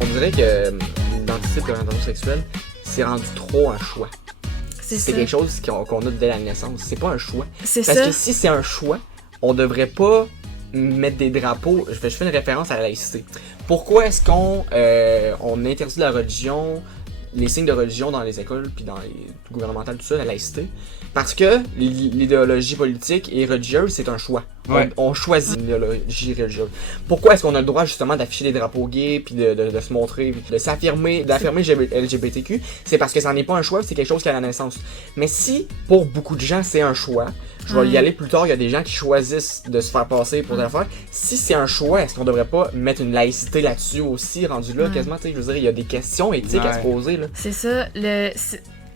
On dirait que l'identité de l'orientation sexuelle, c'est rendu trop un choix. C'est quelque chose qu'on a dès la naissance. C'est pas un choix. Parce que si c'est un choix, on devrait pas mettre des drapeaux. Je fais une référence à la laïcité. Pourquoi est-ce qu'on on interdit la religion, les signes de religion dans les écoles puis dans les gouvernementales, tout ça, la laïcité? Parce que l'idéologie politique et religieuse, c'est un choix. Ouais. On choisit l'idéologie religieuse. Pourquoi est-ce qu'on a le droit justement d'afficher des drapeaux gays puis de se montrer, de s'affirmer, d'affirmer LGBTQ? C'est parce que ça n'est pas un choix, c'est quelque chose qui est à la naissance. Mais si, pour beaucoup de gens, c'est un choix, je vais y aller plus tard, il y a des gens qui choisissent de se faire passer pour des affaires. Si c'est un choix, est-ce qu'on devrait pas mettre une laïcité là-dessus aussi, rendu là, quasiment, tu sais, je veux dire, il y a des questions éthiques à se poser, là. C'est ça,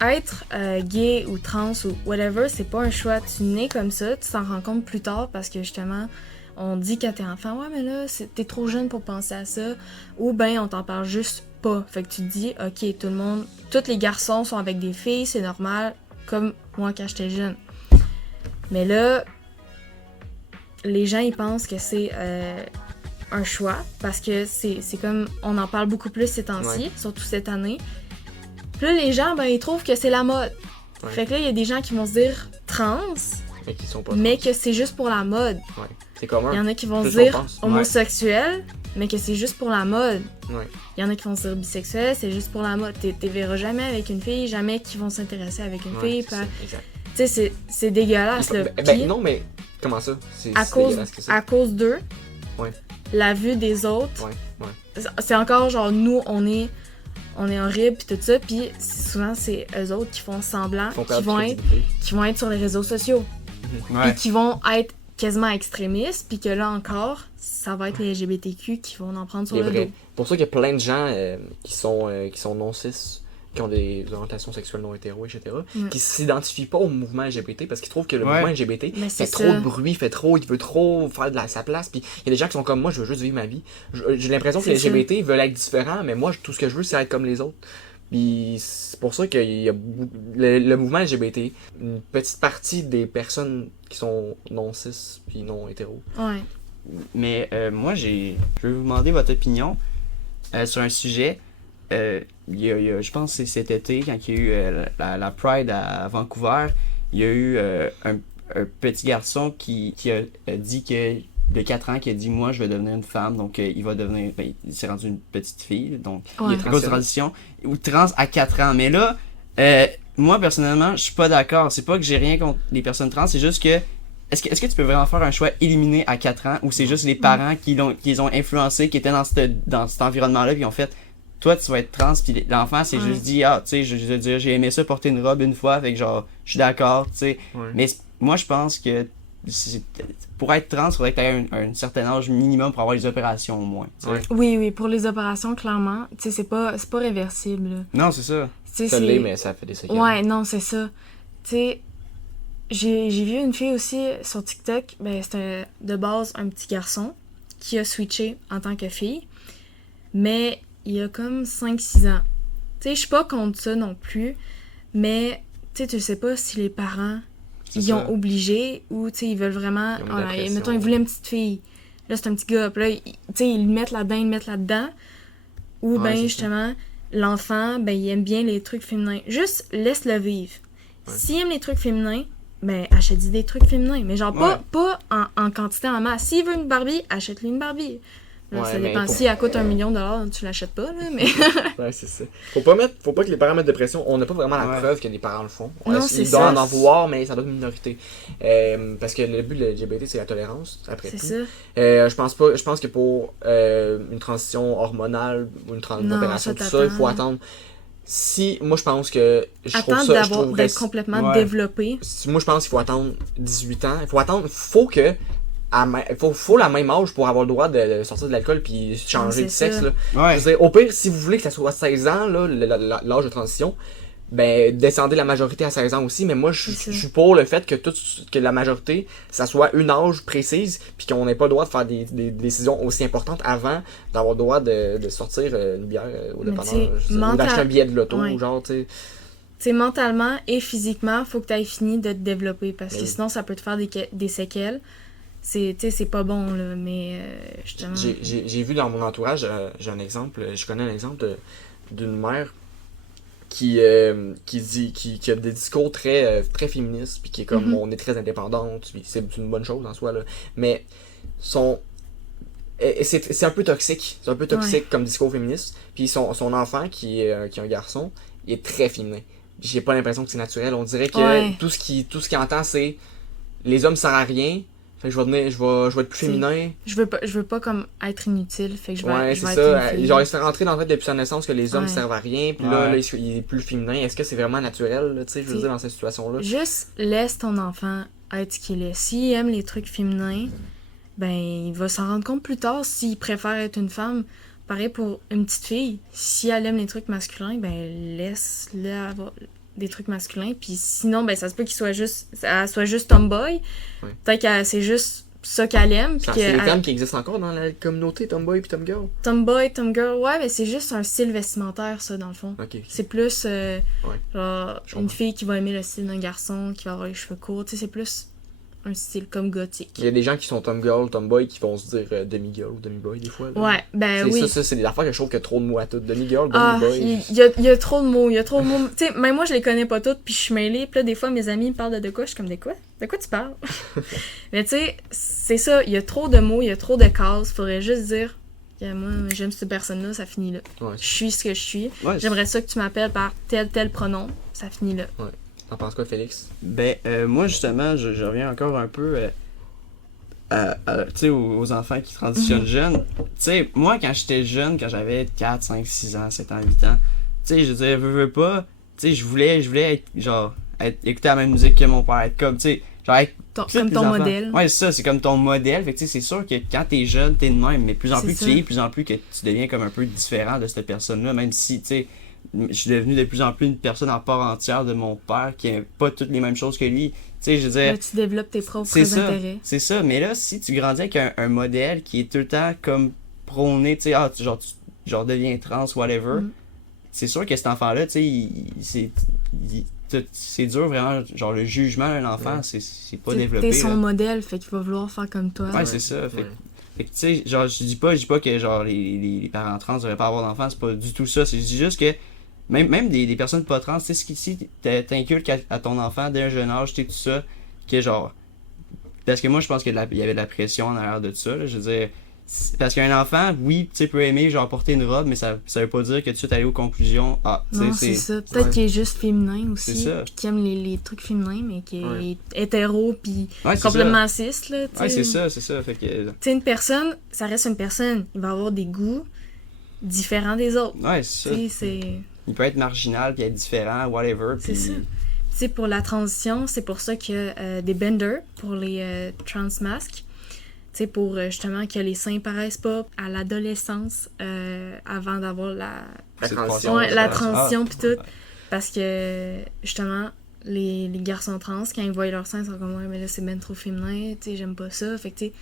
être gay ou trans ou whatever, c'est pas un choix. Tu nais comme ça, tu t'en rends compte plus tard parce que justement, on dit quand t'es enfant, ouais, mais là, t'es trop jeune pour penser à ça. Ou ben, on t'en parle juste pas. Fait que tu te dis, ok, tous les garçons sont avec des filles, c'est normal, comme moi quand j'étais jeune. Mais là, les gens, ils pensent que c'est un choix parce que c'est comme, on en parle beaucoup plus ces temps-ci, surtout cette année. Puis là, les gens, ben, ils trouvent que c'est la mode. Ouais. Fait que là, il y a des gens qui vont se dire trans, mais que c'est juste pour la mode. Ouais. C'est commun. Il y en a qui vont se dire homosexuel, mais que c'est juste pour la mode. Ouais. Il y en a qui vont se dire bisexuel, c'est juste pour la mode. T'es verras jamais avec une fille, jamais qui vont s'intéresser avec une fille. Tu sais, c'est dégueulasse, là. Ben non, mais comment ça? À cause d'eux, la vue des autres, c'est encore genre, nous, on est horrible pis tout ça, pis souvent c'est eux autres qui font semblant, qui vont être sur les réseaux sociaux, pis qui vont être quasiment extrémistes, pis que là encore, ça va être les LGBTQ qui vont en prendre sur le dos. Pour ça qu'il y a plein de gens qui sont non-cis, qui ont des orientations sexuelles non hétéro, etc., qui s'identifient pas au mouvement LGBT parce qu'ils trouvent que le mouvement LGBT fait trop de bruit, il veut trop faire de sa place, puis il y a des gens qui sont comme moi, je veux juste vivre ma vie. J'ai l'impression que les LGBT veulent être différents, mais moi, tout ce que je veux, c'est être comme les autres. Puis c'est pour ça qu'il y a le mouvement LGBT, une petite partie des personnes qui sont non-cis puis non hétéro. Ouais. Mais moi, je vais vous demander votre opinion sur un sujet. Je pense que c'est cet été, quand il y a eu la Pride à Vancouver, il y a eu un petit garçon qui a dit que de 4 ans, qui a dit « Moi, je vais devenir une femme », donc il va devenir... Ben, il s'est rendu une petite fille, donc il est grosse transition, ou trans à 4 ans. Mais là, moi, personnellement, je suis pas d'accord. C'est pas que j'ai rien contre les personnes trans, c'est juste que est-ce que tu peux vraiment faire un choix éliminé à 4 ans, ou c'est juste les parents qui les ont influencés, qui étaient dans cet environnement-là, puis ont fait... Toi, tu vas être trans, puis l'enfant s'est juste dit, tu sais, je veux dire, j'ai aimé ça porter une robe une fois, fait que genre, je suis d'accord, tu sais. Ouais. Mais moi, je pense que pour être trans, il faudrait que tu aies un certain âge minimum pour avoir les opérations au moins. Ouais. Oui, pour les opérations, clairement, tu sais, c'est pas réversible. Là. Non, c'est ça. Ça l'est, mais ça fait des séquelles. Ouais, non, c'est ça. Tu sais, j'ai vu une fille aussi sur TikTok, ben c'était de base un petit garçon qui a switché en tant que fille, mais il y a comme 5-6 ans. Tu sais, je suis pas contre ça non plus, mais tu sais pas si les parents ils ont obligé ou tu sais ils veulent vraiment mettons ils voulaient une petite fille. Là c'est un petit gars, puis là tu sais ils le mettent là-dedans ou ben justement l'enfant ben il aime bien les trucs féminins. Juste laisse-le vivre. Ouais. S'il aime les trucs féminins, ben achète-lui des trucs féminins, mais genre pas en quantité en masse. S'il veut une Barbie, achète-lui une Barbie. Là, ça dépend. Si elle coûte $1 million, tu l'achètes pas, là, mais... Ouais, c'est ça. Faut pas que les parents mettent de pression. On n'a pas vraiment la preuve que les parents le font. Ils doivent en vouloir, mais ça doit être une minorité. Parce que le but de LGBT, c'est la tolérance, après tout. C'est ça. Je pense que pour une transition hormonale ou une opération, tout ça, il faut attendre. Moi, je pense que... d'être complètement développé. Moi, je pense qu'il faut attendre 18 ans. Faut la même âge pour avoir le droit de sortir de l'alcool puis changer de sexe. Là. Ouais. Je veux dire, au pire, si vous voulez que ça soit 16 ans, là, l'âge de transition, ben descendez la majorité à 16 ans aussi, mais moi je suis pour le fait que la majorité, ça soit une âge précise, puis qu'on n'ait pas le droit de faire des décisions aussi importantes avant d'avoir le droit de sortir une bière au dépanneur, ou d'acheter un billet de loto, genre, tu sais. sais, mentalement et physiquement, faut que tu aies fini de te développer parce que sinon, ça peut te faire des séquelles. C'est pas bon, là, mais justement... J'ai vu dans mon entourage, j'ai un exemple, je connais un exemple d'une mère qui a des discours très féministes, puis qui est comme, on est très indépendante, puis c'est une bonne chose en soi, là, mais c'est un peu toxique, comme discours féministe, puis son enfant, qui est un garçon, il est très féminin. J'ai pas l'impression que c'est naturel, on dirait que tout ce qu'il entend, c'est les hommes servent à rien. Fait que je vais être plus féminin. Je veux pas comme être inutile, fait que je vais c'est être ça. une fille. Genre, il se fait rentrer dans la tête depuis sa naissance que les hommes servent à rien, puis là, il est plus féminin. Est-ce que c'est vraiment naturel, là, tu sais, je veux dire, dans cette situation-là? Juste laisse ton enfant être ce qu'il est. S'il aime les trucs féminins, ben, il va s'en rendre compte plus tard s'il préfère être une femme. Pareil pour une petite fille. Si elle aime les trucs masculins, ben, laisse-le avoir des trucs masculins, puis sinon, ben, ça se peut qu'elle soit juste tomboy. Peut-être que c'est juste ça qu'elle aime. C'est des termes qui existent encore dans la communauté, tomboy puis tomgirl? Tomboy, tomgirl, ouais, mais c'est juste un style vestimentaire, ça, dans le fond. Okay. C'est plus genre, une fille qui va aimer le style d'un garçon, qui va avoir les cheveux courts, tu sais, c'est plus un style comme gothique. Il y a des gens qui sont tomgirl, tomboy, qui vont se dire demi-girl ou demi-boy des fois. Là. Ouais, ben oui. Ça, c'est des affaires que je trouve qu'il y a trop de mots à toutes. Demi-girl, demi-boy. Il y a trop de mots, tu sais, même moi, je les connais pas toutes, puis je suis mêlée, puis là, des fois, mes amis me parlent de quoi, je suis comme, de quoi? De quoi tu parles? Mais tu sais, c'est ça, il y a trop de mots, il y a trop de cases, faudrait juste dire, moi, j'aime cette personne-là, ça finit là. Ouais. Je suis ce que je suis. Ouais, j'aimerais ça que tu m'appelles par tel pronom, ça finit là. Ouais. T'en penses quoi, Félix? Ben, moi, justement, je reviens encore un peu aux enfants qui transitionnent jeunes. Tu sais, moi, quand j'étais jeune, quand j'avais 4, 5, 6 ans, 7 ans, 8 ans, tu sais, je disais, veux pas, tu sais, je voulais être, genre, écouter la même musique que mon père, être comme, tu sais, genre, être comme ton modèle. Ouais, c'est ça, c'est comme ton modèle. Fait que, tu sais, c'est sûr que quand t'es jeune, t'es de même, mais plus en plus que tu vieillis, plus en plus que tu deviens comme un peu différent de cette personne-là, même si, tu sais, je suis devenu de plus en plus une personne en part entière de mon père qui n'a pas toutes les mêmes choses que lui. Tu sais, je veux dire, là, tu développes tes propres intérêts. C'est ça, mais là, si tu grandis avec un modèle qui est tout le temps comme prôné, tu sais, genre deviens trans, whatever, c'est sûr que cet enfant-là, tu sais, c'est dur vraiment, genre le jugement d'un enfant, c'est pas développé. T'es son modèle, fait qu'il va vouloir faire comme toi. Ouais, c'est ça. Fait que tu sais, genre, je dis pas que genre les parents trans devraient pas avoir d'enfants, c'est pas du tout ça. Je dis juste que même des personnes pas trans, tu sais, si t'inculques à ton enfant dès un jeune âge, tout ça, que genre. Parce que moi, je pense qu'il y avait de la pression en arrière de tout ça, là, je veux dire. Parce qu'un enfant, oui, tu sais, peut aimer genre porter une robe, mais ça veut pas dire que tu es allé aux conclusions. Non, c'est ça. Peut-être qu'il est juste féminin aussi, puis qu'il aime les trucs féminins, mais qu'il est hétéro, puis complètement cis, là. Ouais, c'est ça. Fait que... Tu sais, une personne, ça reste une personne. Il va avoir des goûts différents des autres. Ouais, c'est ça. Il peut être marginal, puis être différent, whatever. C'est ça. Tu sais, pour la transition, c'est pour ça qu'il y a des benders pour les trans masques. Tu sais, pour justement que les seins paraissent pas à l'adolescence avant d'avoir la transition. Ouais, la transition pis tout. Parce que justement, les garçons trans, quand ils voient leurs seins, ils sont comme, ouais, mais là c'est ben trop féminin, tu sais, j'aime pas ça. Fait que tu sais,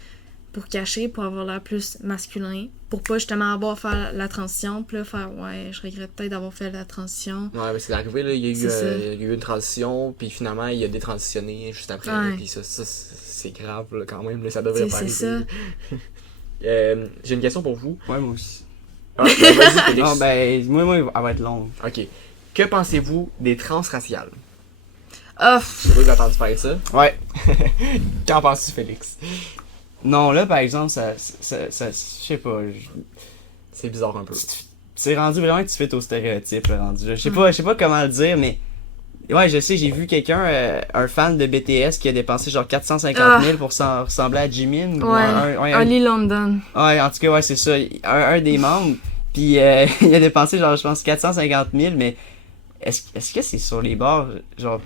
pour cacher, pour avoir l'air plus masculin, pour pas justement avoir à faire la transition, puis là faire, ouais, je regrette peut-être d'avoir fait la transition. Ouais, mais c'est arrivé, là, il y a eu une transition, puis finalement il a détransitionné juste après, puis ça c'est grave là, quand même, là, ça devrait pas arriver. C'est ça. J'ai une question pour vous. Ouais, moi aussi. Ah, ben, vas-y, Félix. Non, ben, moi, elle va être longue. Ok. Que pensez-vous des transraciales? Je sais pas si vous avez entendu parler de ça. Ouais. Qu'en penses-tu, Félix? Non, là, par exemple, ça je sais pas. C'est bizarre un peu. C'est rendu vraiment que tu fais au stéréotype, là, rendu. Je sais pas comment le dire, mais... Ouais, je sais, j'ai vu quelqu'un, un fan de BTS, qui a dépensé genre 450 000 pour ressembler à Jimin. Ouais, Oli London. Ouais, en tout cas, ouais, c'est ça. Un des membres. Puis il a dépensé genre, je pense, 450 000, mais est-ce que c'est sur les bords, genre...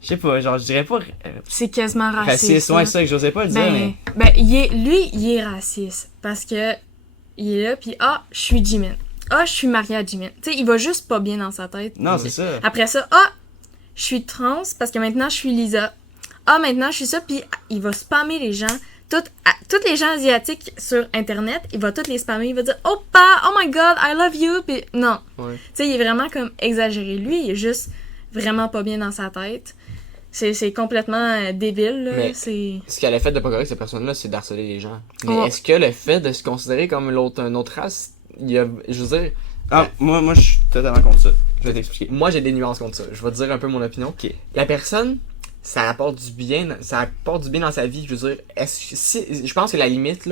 Je sais pas, genre, je dirais pas... c'est quasiment raciste. Raciste, ouais, ça, que j'osais pas le dire, mais... Ben, il est raciste. Parce que, il est là, pis je suis Jimin. Je suis mariée à Jimin. Tu sais, il va juste pas bien dans sa tête. Non, c'est ça. Après ça, je suis trans parce que maintenant, je suis Lisa. Maintenant, je suis ça, pis il va spammer les gens. Toutes les gens asiatiques sur Internet, il va toutes les spammer. Il va dire, oh my god, I love you, pis non. Ouais. Tu sais, il est vraiment comme exagéré. Lui, il est juste... vraiment pas bien dans sa tête. C'est complètement débile, là. Mais ce qu'elle a fait de pas correct, cette personne-là, c'est d'harceler les gens. Mais est-ce que le fait de se considérer comme une autre race, je veux dire... Moi, je suis totalement contre ça. Je vais t'expliquer. Moi, j'ai des nuances contre ça. Je vais te dire un peu mon opinion. Okay. La personne, ça apporte du bien dans sa vie. Je veux dire, je pense que la limite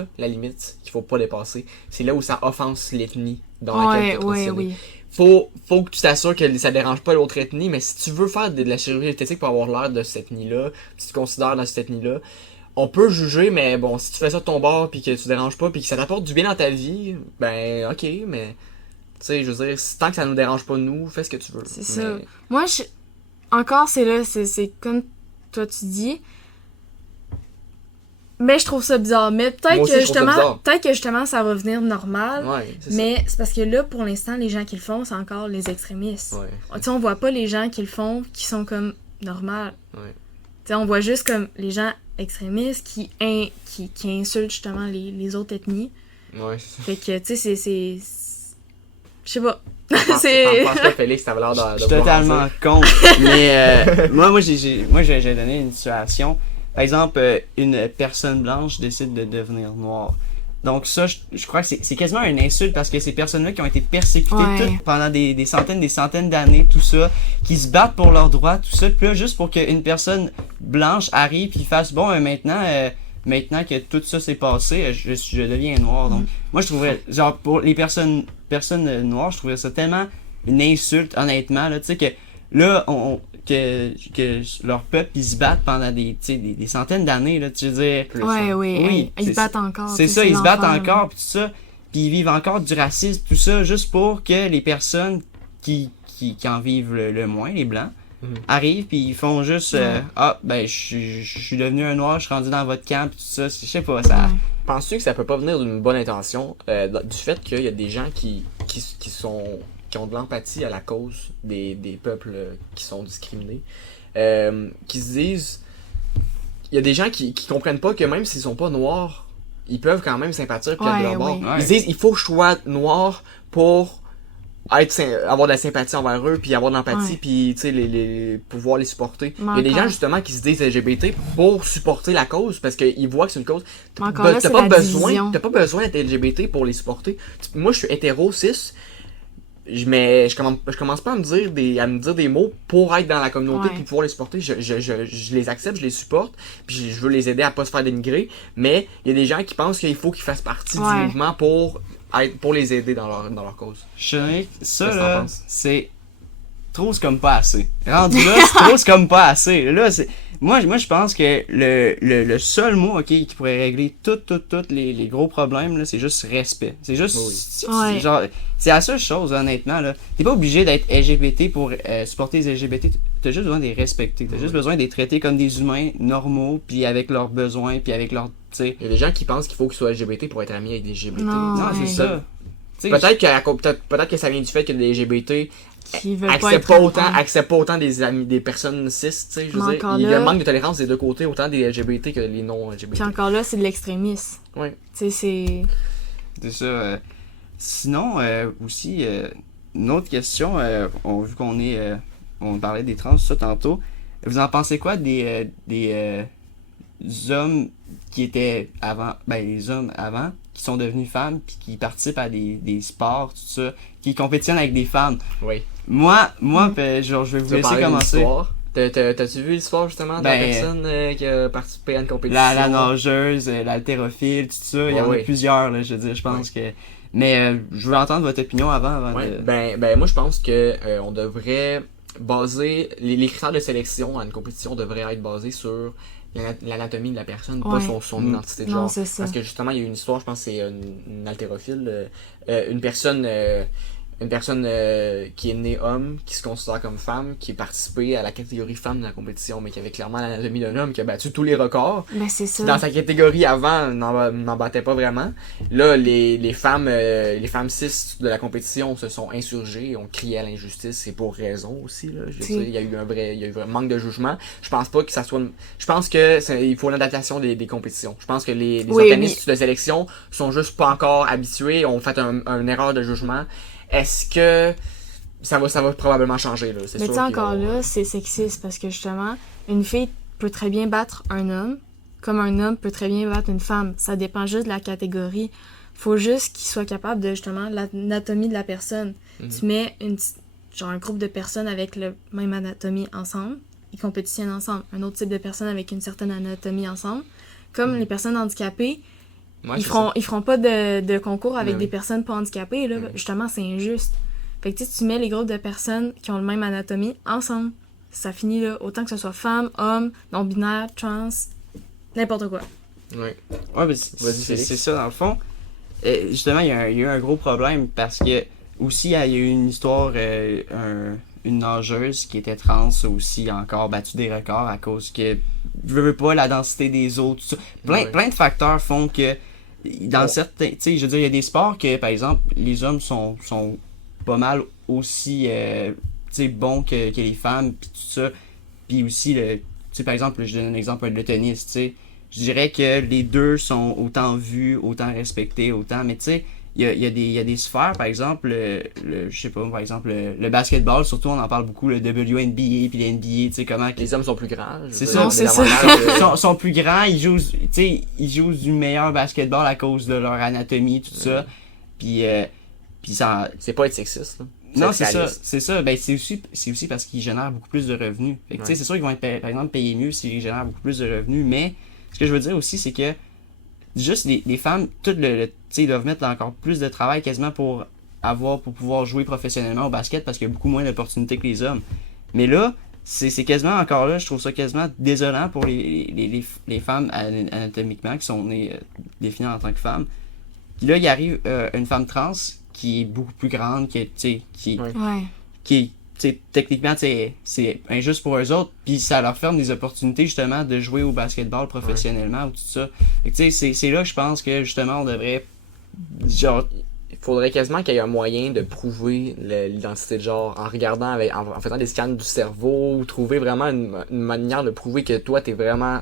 qu'il faut pas dépasser, c'est là où ça offense l'ethnie dans laquelle tu es oui. Faut que tu t'assures que ça dérange pas l'autre ethnie, mais si tu veux faire de la chirurgie esthétique pour avoir l'air de cette ethnie-là, si tu te considères dans cette ethnie-là, on peut juger, mais bon, si tu fais ça de ton bord pis que tu déranges pas pis que ça t'apporte du bien dans ta vie, ben ok, mais tu sais, je veux dire, tant que ça nous dérange pas nous, fais ce que tu veux. C'est ça. Moi, encore, c'est comme toi tu dis. Mais je trouve ça bizarre. Mais peut-être que justement ça va venir normal. Ouais, mais c'est parce que là, pour l'instant, les gens qui le font, c'est encore les extrémistes. Ouais. Tu sais, on voit pas les gens qui le font qui sont comme normales. Ouais. Tu sais, on voit juste comme les gens extrémistes qui insultent justement les autres ethnies. Ouais. Fait que, tu sais, c'est... Je sais pas. T'en penses pas, Félix, t'avais l'air de je suis totalement contre. Mais moi, j'ai donné une situation. Par exemple, une personne blanche décide de devenir noire. Donc ça, je crois que c'est quasiment une insulte parce que ces personnes-là qui ont été persécutées toutes pendant des centaines d'années, tout ça, qui se battent pour leurs droits, tout ça, puis là, juste pour qu'une personne blanche arrive puis fasse, bon, maintenant que tout ça s'est passé, je deviens noir. Donc moi, je trouverais, genre, pour les personnes noires, je trouverais ça tellement une insulte, honnêtement, là, tu sais, que là, que leur peuple, ils se battent pendant des centaines d'années, là, tu veux dire. Oui, ils se battent encore. C'est ça, ils se battent encore, pis tout ça, puis ils vivent encore du racisme, tout ça, juste pour que les personnes qui en vivent le moins, les Blancs, arrivent, puis ils font juste, je suis devenu un noir, je suis rendu dans votre camp, pis tout ça, je sais pas, ça... Penses-tu que ça peut pas venir d'une bonne intention, du fait qu'il y a des gens qui ont de l'empathie à la cause des peuples qui sont discriminés, qui se disent, il y a des gens qui comprennent pas que même s'ils sont pas noirs, ils peuvent quand même sympathiser puis être de leur bord. Ils se disent, il faut que je sois noir pour avoir de la sympathie envers eux, puis avoir de l'empathie, puis tu sais, pouvoir les supporter. Il y a des gens justement qui se disent LGBT pour supporter la cause, parce qu'ils voient que c'est une cause. T'as pas besoin d'être LGBT pour les supporter. Moi, je suis hétéro, cis. Je commence pas à me dire des mots pour être dans la communauté puis pouvoir les supporter. Je les accepte, je les supporte, puis je veux les aider à pas se faire dénigrer, mais il y a des gens qui pensent qu'il faut qu'ils fassent partie du mouvement pour les aider dans leur cause. Je sais que ça là, c'est trop, c'est comme pas assez. Rendu là, c'est trop, c'est comme pas assez. Là, c'est moi je pense que le seul mot qui pourrait régler tous les gros problèmes là, c'est juste respect. C'est juste genre c'est la seule chose honnêtement là. T'es pas obligé d'être LGBT pour supporter les LGBT, t'as juste besoin de les respecter. T'as juste besoin de les traiter comme des humains normaux, puis avec leurs besoins, puis avec leurs, tu sais. Il y a des gens qui pensent qu'il faut qu'ils soient LGBT pour être amis avec des LGBT. Non, c'est ça. Peut-être que ça vient du fait que les LGBT acceptent pas autant des personnes cis, tu sais, je veux dire, il y a un manque de tolérance des deux côtés, autant des LGBT que les non LGBT. Puis encore là, c'est de l'extrémisme. Oui. Tu sais, c'est ça. Sinon, aussi, une autre question, vu on parlait des trans, tout ça tantôt, vous en pensez quoi des hommes qui étaient avant, les hommes avant, qui sont devenus femmes, puis qui participent à des sports, tout ça, qui compétitionnent avec des femmes? Oui. Moi, genre, je vais vous laisser commencer. T'as-tu vu l'histoire justement de la personne qui a participé à une compétition? La nageuse, l'haltérophile, tout ça, il y en a plusieurs, là, je veux dire, je pense que... Mais je veux entendre votre opinion avant de... Moi je pense que on devrait baser... Les critères de sélection à une compétition devraient être basés sur l'anatomie de la personne, pas son identité de genre. Parce que justement, il y a une histoire, je pense que c'est une haltérophile, une personne qui est née homme, qui se considère comme femme, qui est participé à la catégorie femme de la compétition, mais qui avait clairement l'anatomie d'un homme, qui a battu tous les records. Ben, c'est ça. Dans sa catégorie avant, n'en battait pas vraiment. Là, les femmes cis de la compétition se sont insurgées et ont crié à l'injustice, et pour raison aussi, là. Je veux dire, il y a eu un manque de jugement. Je pense pas que ça soit je pense que il faut une adaptation des compétitions. Je pense que les organismes de sélection sont juste pas encore habitués, ont fait une erreur de jugement. Est-ce que ça va probablement changer, là. C'est mais sûr tu sais, encore là, c'est sexiste parce que justement, une fille peut très bien battre un homme, comme un homme peut très bien battre une femme. Ça dépend juste de la catégorie. Faut juste qu'il soit capable de, justement, l'anatomie de la personne. Tu mets un groupe de personnes avec la même anatomie ensemble, ils compétitionnent ensemble. Un autre type de personnes avec une certaine anatomie ensemble. Comme les personnes handicapées, ils feront pas de concours avec des personnes pas handicapées. Là. Justement, c'est injuste. Fait que tu mets les groupes de personnes qui ont le même anatomie ensemble. Ça finit là. Autant que ce soit femme, homme, non-binaire, trans, n'importe quoi. Ouais, mais c'est ça, dans le fond. Justement, il y a eu un gros problème parce que aussi, il y a eu une histoire, une nageuse qui était trans aussi, encore battu des records à cause que, je veux pas, la densité des eaux, tout ça. Plein de facteurs font que, dans certains, tu sais, je veux dire, il y a des sports que, par exemple, les hommes sont pas mal aussi, bons que les femmes, puis tout ça. Puis aussi, tu sais, par exemple, je donne un exemple, le tennis, tu sais. Je dirais que les deux sont autant vus, autant respectés, autant, mais tu sais, il y a des sphères, par exemple, je sais pas, par exemple, le basketball, surtout on en parle beaucoup, le WNBA puis le NBA, tu sais, comment... Les hommes sont plus grands. C'est ça, sont plus grands, ils jouent du meilleur basketball à cause de leur anatomie, tout ça, puis ça... C'est pas être sexiste, là. Non, c'est ça. Ben, c'est aussi parce qu'ils génèrent beaucoup plus de revenus. Fait que, tu sais, c'est sûr qu'ils vont être, par exemple, payés mieux s'ils génèrent beaucoup plus de revenus, mais ce que je veux dire aussi, c'est que juste les femmes, tu sais, ils doivent mettre encore plus de travail quasiment pour pouvoir jouer professionnellement au basket parce qu'il y a beaucoup moins d'opportunités que les hommes. Mais là, c'est quasiment encore là, je trouve ça quasiment désolant pour les femmes anatomiquement qui sont nées définies en tant que femmes. Puis là, il arrive une femme trans qui est beaucoup plus grande, qui techniquement, c'est injuste pour eux autres, puis ça leur ferme des opportunités, justement, de jouer au basketball professionnellement ou tout ça. Fait que, c'est là que je pense que, justement, on devrait, genre... Il faudrait quasiment qu'il y ait un moyen de prouver l'identité de genre en regardant, en faisant des scans du cerveau, ou trouver vraiment une manière de prouver que toi, t'es vraiment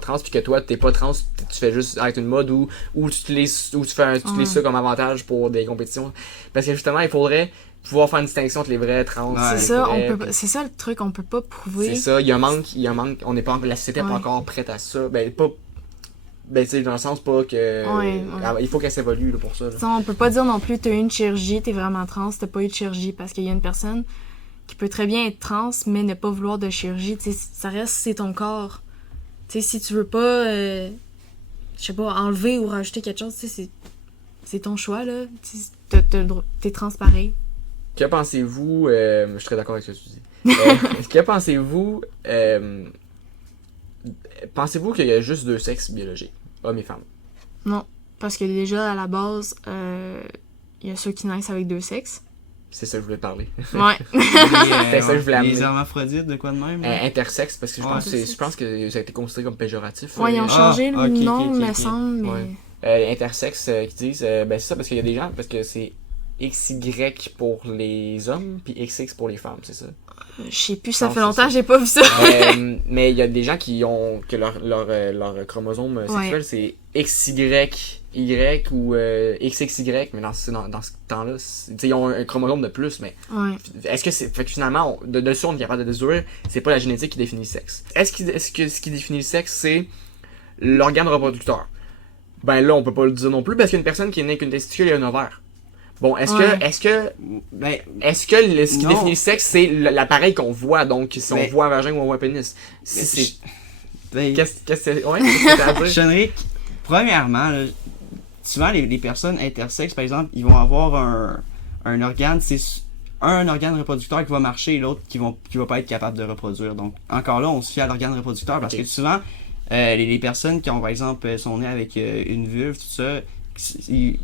trans, puis que toi, t'es pas trans, tu fais juste avec une mode ou tu utilises ça comme avantage pour des compétitions. Parce que, justement, il faudrait pouvoir faire une distinction entre les vrais trans. Ouais. C'est ça le truc, on peut pas prouver. C'est ça, il y a un manque, la société n'est pas encore prête à ça. Tu sais, dans le sens pas que... Il faut qu'elle s'évolue là, pour ça. Là. On peut pas dire non plus, t'as eu une chirurgie, t'es vraiment trans, t'as pas eu de chirurgie, parce qu'il y a une personne qui peut très bien être trans, mais ne pas vouloir de chirurgie. Tu sais, ça reste, c'est ton corps. Tu sais, si tu veux pas, je sais pas, enlever ou rajouter quelque chose, tu sais, c'est ton choix, là. T'es trans pareil. Que pensez-vous... je suis très d'accord avec ce que tu dis. Que pensez-vous... Pensez-vous qu'il y a juste deux sexes biologiques, hommes et femmes? Non, parce que déjà, à la base, il y a ceux qui naissent avec deux sexes. C'est ça que je voulais parler. Ouais. C'est ça que je voulais amener. Les hermaphrodites, de quoi de même? Intersexes, parce que je pense que ça a été considéré comme péjoratif. Ouais, ils ont changé le nom, me semble, mais... Intersexes qui disent... c'est ça, parce qu'il y a des gens... Parce que c'est XY pour les hommes, puis XX pour les femmes, c'est ça? Je sais plus, ça fait longtemps que j'ai pas vu ça. Mais il y a des gens qui ont... que leur chromosome sexuel, c'est XY ou XXY, mais dans ce temps-là, ils ont un chromosome de plus, mais... Ouais. Est-ce que c'est... Fait que finalement, dessus, on est capable de déduire, c'est pas la génétique qui définit le sexe. Est-ce que ce qui définit le sexe, c'est l'organe reproducteur? Ben là, on peut pas le dire non plus, parce qu'il y a une personne qui est née avec une testicule et un ovaire. Bon, est-ce que ce qui définit le sexe, c'est l'appareil qu'on voit, donc si on voit un vagin ou on voit un pénis? Qu'est-ce que c'est? Ouais, qu'est-ce que t'as à dire? Chenric, premièrement, là, souvent les personnes intersexes, par exemple, ils vont avoir un organe, c'est un organe reproducteur qui va marcher et l'autre qui va pas être capable de reproduire. Donc, encore là, on se fie à l'organe reproducteur parce que souvent, les personnes qui ont, par exemple, sont nées avec une vulve, tout ça,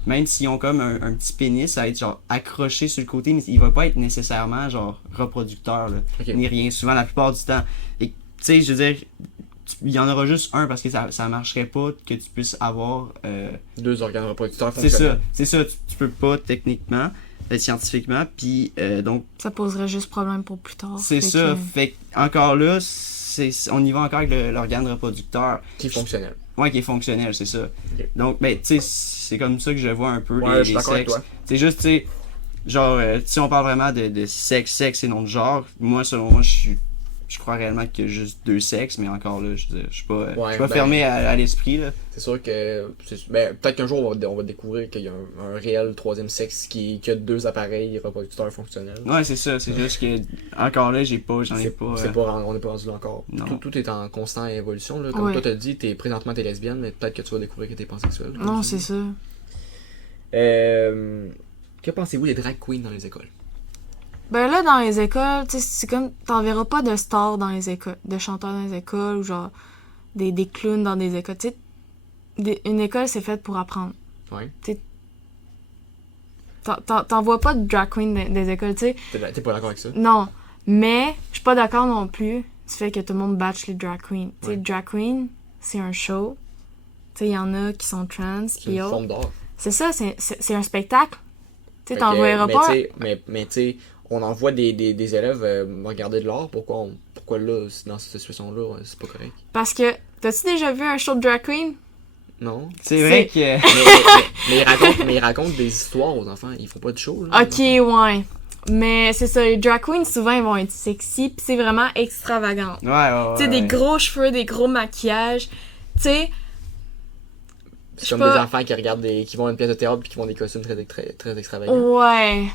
même s'ils ont comme un petit pénis, ça va être genre accroché sur le côté, mais il va pas être nécessairement genre reproducteur, là, ni rien, souvent la plupart du temps. Et tu sais, je veux dire, il y en aura juste un parce que ça marcherait pas que tu puisses avoir deux organes reproducteurs fonctionnels. C'est ça, tu peux pas techniquement, scientifiquement, puis donc... Ça poserait juste problème pour plus tard. C'est ça, fait encore là, on y va encore avec l'organe reproducteur. Qui est fonctionnel. Ouais, qui est fonctionnel, c'est ça. Okay. Donc, tu sais, c'est comme ça que je vois un peu les sexes. C'est juste, tu sais, genre, si on parle vraiment de sexe et non de genre, moi, selon moi, je crois réellement qu'il y a juste 2 sexes, mais encore là, je suis pas fermé à l'esprit, là. C'est sûr que, peut-être qu'un jour, on va découvrir qu'il y a un réel 3e sexe qui a 2 appareils reproducteurs fonctionnels. Ouais, c'est ça, c'est juste que, encore là, j'en ai pas. On n'est pas rendu là encore. Tout est en constante évolution, là. Comme toi t'as dit, présentement t'es lesbienne, mais peut-être que tu vas découvrir que t'es pansexuel. Non, c'est ça. Que pensez-vous des drag queens dans les écoles? Ben là, dans les écoles, tu sais, c'est comme, t'en verras pas de stars dans les écoles, de chanteurs dans les écoles, ou genre, des clowns dans des écoles, tu sais. Une école, c'est faite pour apprendre. Ouais. Tu t'en vois pas de drag queen dans des écoles, tu sais. T'es pas d'accord avec ça? Non. Mais, je suis pas d'accord non plus du fait que tout le monde batch les drag queens. Tu sais, drag queen, c'est un show. Tu sais, il y en a qui sont trans, c'est une forme d'art. C'est ça, c'est un spectacle. Tu sais, t'en verras pas. Mais tu sais, on en voit des élèves regarder de l'art. Pourquoi là, dans cette situation-là, c'est pas correct? Parce que, t'as-tu déjà vu un show de drag queen? Non. C'est vrai que... mais ils racontent des histoires aux enfants. Ils font pas de show, là. Ok, ouais. Mais c'est ça, les drag queens, souvent, ils vont être sexy, pis c'est vraiment extravagant. Ouais. Tu sais, des gros cheveux, des gros maquillages. Tu sais... C'est comme des enfants qui vont à une pièce de théâtre puis qui vont des costumes très extravagants. Ouais.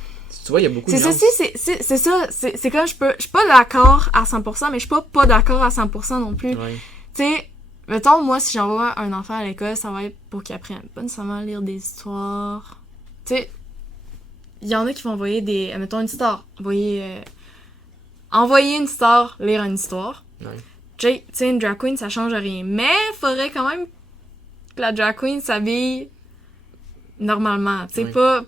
Tu vois, il y a beaucoup de nuances. C'est ça, c'est comme je suis pas d'accord à 100%, mais je suis pas d'accord à 100% non plus. Ouais. Tu sais, mettons, moi, si j'envoie un enfant à l'école, ça va être pour qu'il apprenne pas nécessairement à lire des histoires. Tu sais, il y en a qui vont envoyer mettons, une star. Envoyer une star lire une histoire. Ouais. Tu sais, une drag queen, ça change rien. Mais faudrait quand même que la drag queen s'habille normalement, tu sais, pas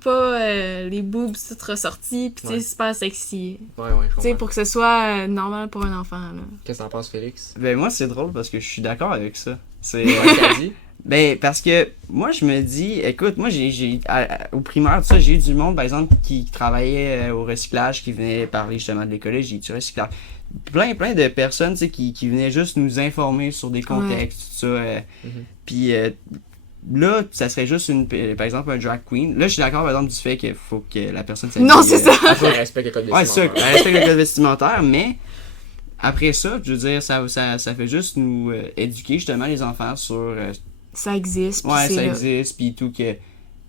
les boobs toutes ressorties, pis tu sais, super sexy. Ouais, je comprends. Tu sais, pour que ce soit normal pour un enfant, là. Qu'est-ce que t'en penses, Félix? Ben, moi, c'est drôle parce que je suis d'accord avec ça. C'est... t'as dit? Ben, parce que moi, je me dis, écoute, moi, au primaire, tout ça, j'ai eu du monde, par exemple, qui travaillait au recyclage, qui venait parler justement de l'école, j'ai eu du recyclage. Plein de personnes, tu sais, qui venaient juste nous informer sur des contextes, tout ça. Puis là, ça serait juste par exemple, un drag queen. Là, je suis d'accord, par exemple, du fait qu'il faut que la personne s'habille. Non, c'est ça! Elle respecte le code vestimentaire. Ouais, c'est ça, elle respecte le code vestimentaire, mais après ça, je veux dire, ça fait juste nous éduquer justement les enfants sur... ça existe, puis ça existe, puis tout que...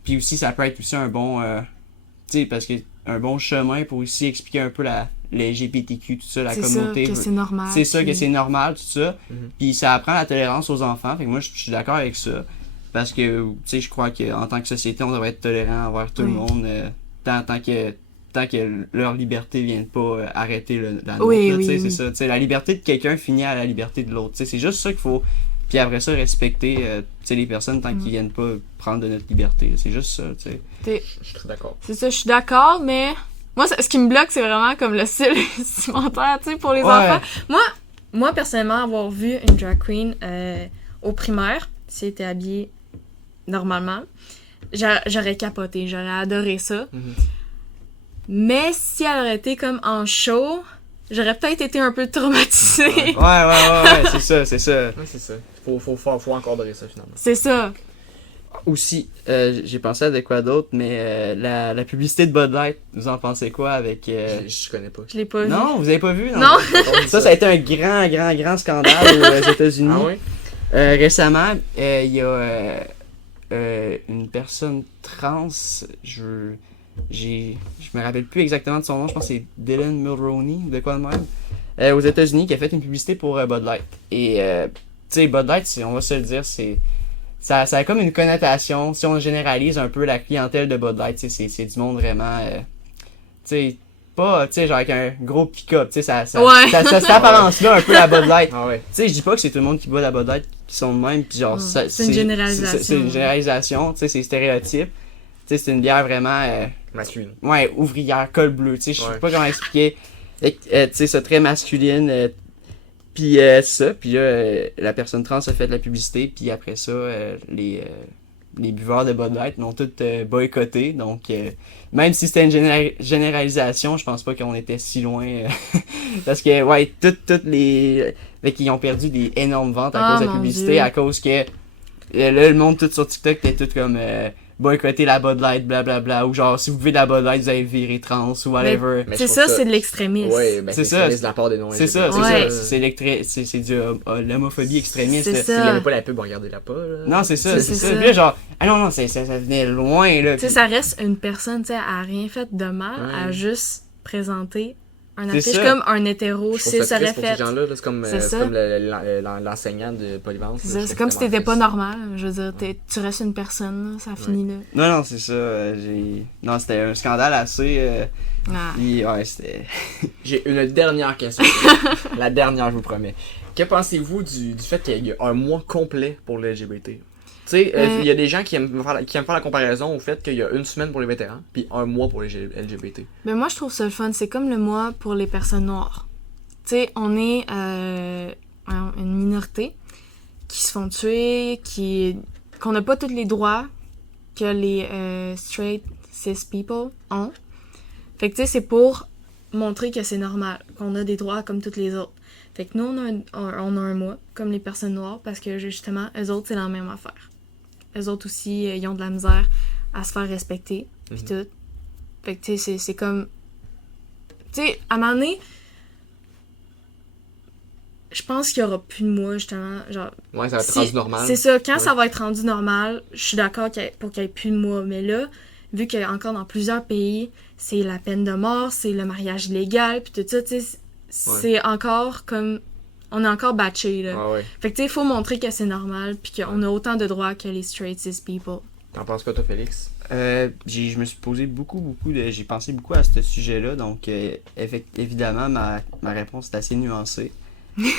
Puis aussi, ça peut être aussi un bon... tu sais, parce que un bon chemin pour aussi expliquer un peu les LGBTQ, tout ça, la communauté. C'est ça, que c'est normal. C'est ça, que c'est normal, tout ça. Puis ça apprend la tolérance aux enfants, fait que moi, je suis d'accord avec ça. Parce que, tu sais, je crois qu'en tant que société, on devrait être tolérant envers tout le monde, tant que leur liberté vienne pas arrêter la nôtre. C'est ça. T'sais, la liberté de quelqu'un finit à la liberté de l'autre. C'est juste ça qu'il faut. Puis après ça, respecter les personnes tant qu'ils viennent pas prendre de notre liberté. C'est juste ça. Je suis très d'accord. C'est ça, je suis d'accord, mais moi, ce qui me bloque, c'est vraiment comme le style vestimentaire, tu sais, pour les enfants. Moi, personnellement, avoir vu une drag queen au primaire, si elle était habillée normalement, j'aurais capoté, j'aurais adoré ça. Mais si elle aurait été comme en show, j'aurais peut-être été un peu traumatisée. Ouais, c'est ça. Ouais, c'est ça. Faut encadrer ça, finalement. C'est ça. Aussi, j'ai pensé à de quoi d'autre, mais la publicité de Bud Light, vous en pensez quoi avec... Je connais pas. Je l'ai pas vu. Non, vous avez pas vu? Non. Ça a été un grand scandale aux États-Unis. Ah oui? Récemment, il y a une personne trans, je me rappelle plus exactement de son nom, je pense que c'est Dylan Mulroney, de quoi de même, aux États-Unis, qui a fait une publicité pour Bud Light. Et, tu sais, Bud Light, on va se le dire, ça a comme une connotation, si on généralise un peu la clientèle de Bud Light, c'est du monde vraiment, tu sais, pas, tu sais, genre avec un gros pick-up, tu sais, ça apparence-là un peu la Bud Light. Tu sais, je dis pas que c'est tout le monde qui boit la Bud Light qui sont de même, puis genre, c'est une généralisation. C'est une généralisation, tu sais, c'est stéréotype. Tu sais, c'est une bière vraiment... masculine. Ouais, ouvrière, col bleu, tu sais, je sais pas comment expliquer. Tu sais, c'est très masculine. Puis ça, puis là, la personne trans a fait de la publicité, puis après ça, les buveurs de Bud Light l'ont tous boycotté. Donc, même si c'était une généralisation, je pense pas qu'on était si loin. Parce que, ouais, toutes les... Fait qu'ils ont perdu des énormes ventes à cause de la publicité, à cause que... là, le monde tout sur TikTok était tout comme... boycotter la Bud Light, blablabla, ou genre, si vous buvez de la Bud Light, vous allez virer trans, ou whatever. Mais c'est ça, c'est de l'extrémisme. Ouais, ben c'est ça. De la part des non-LGBT. C'est ça, c'est du l'homophobie extrémiste. C'est ça. ça. Si n'aimait pas la pub, regardez-la pas, là. Non, c'est ça. Puis là, genre, non, ça venait loin, là. Tu sais, ça reste une personne, tu sais, elle a rien fait de mal, elle a juste présenté un affiche comme un hétéro, cis aurait fait. C'est comme l'enseignant de polyvalence. C'est comme si t'étais pas normal. Je veux dire, tu restes une personne, là, ça finit là. Non, c'est ça. Non, c'était un scandale assez. Puis, ouais, c'était. J'ai une dernière question. La dernière, je vous promets. Que pensez-vous du fait qu'il y a un mois complet pour les LGBT? Tu sais, il y a des gens qui aiment faire la comparaison au fait qu'il y a une semaine pour les vétérans, puis un mois pour les LGBT. Ben moi, je trouve ça le fun. C'est comme le mois pour les personnes noires. Tu sais, on est une minorité qui se font tuer, qu'on n'a pas tous les droits que les straight cis people ont. Fait que tu sais, c'est pour montrer que c'est normal, qu'on a des droits comme toutes les autres. Fait que nous, on a un mois, comme les personnes noires, parce que justement, eux autres, c'est la même affaire. Eux autres aussi, ils ont de la misère à se faire respecter, pis tout. Fait que, tu sais, c'est comme... Tu sais, à un moment donné, je pense qu'il y aura plus de mois, justement, genre... Ouais, ça va être rendu normal. C'est ça, quand ça va être rendu normal, je suis d'accord pour qu'il y ait plus de mois, mais là, vu qu'encore dans plusieurs pays, c'est la peine de mort, c'est le mariage légal, pis tout ça, tu sais, c'est encore comme... On est encore batché, là. Ah ouais. Fait que, tu sais, il faut montrer que c'est normal, puis qu'on a autant de droits que les straight cis people. T'en penses quoi, toi, Félix? Je me suis posé j'ai pensé beaucoup à ce sujet-là, donc évidemment, ma réponse est assez nuancée.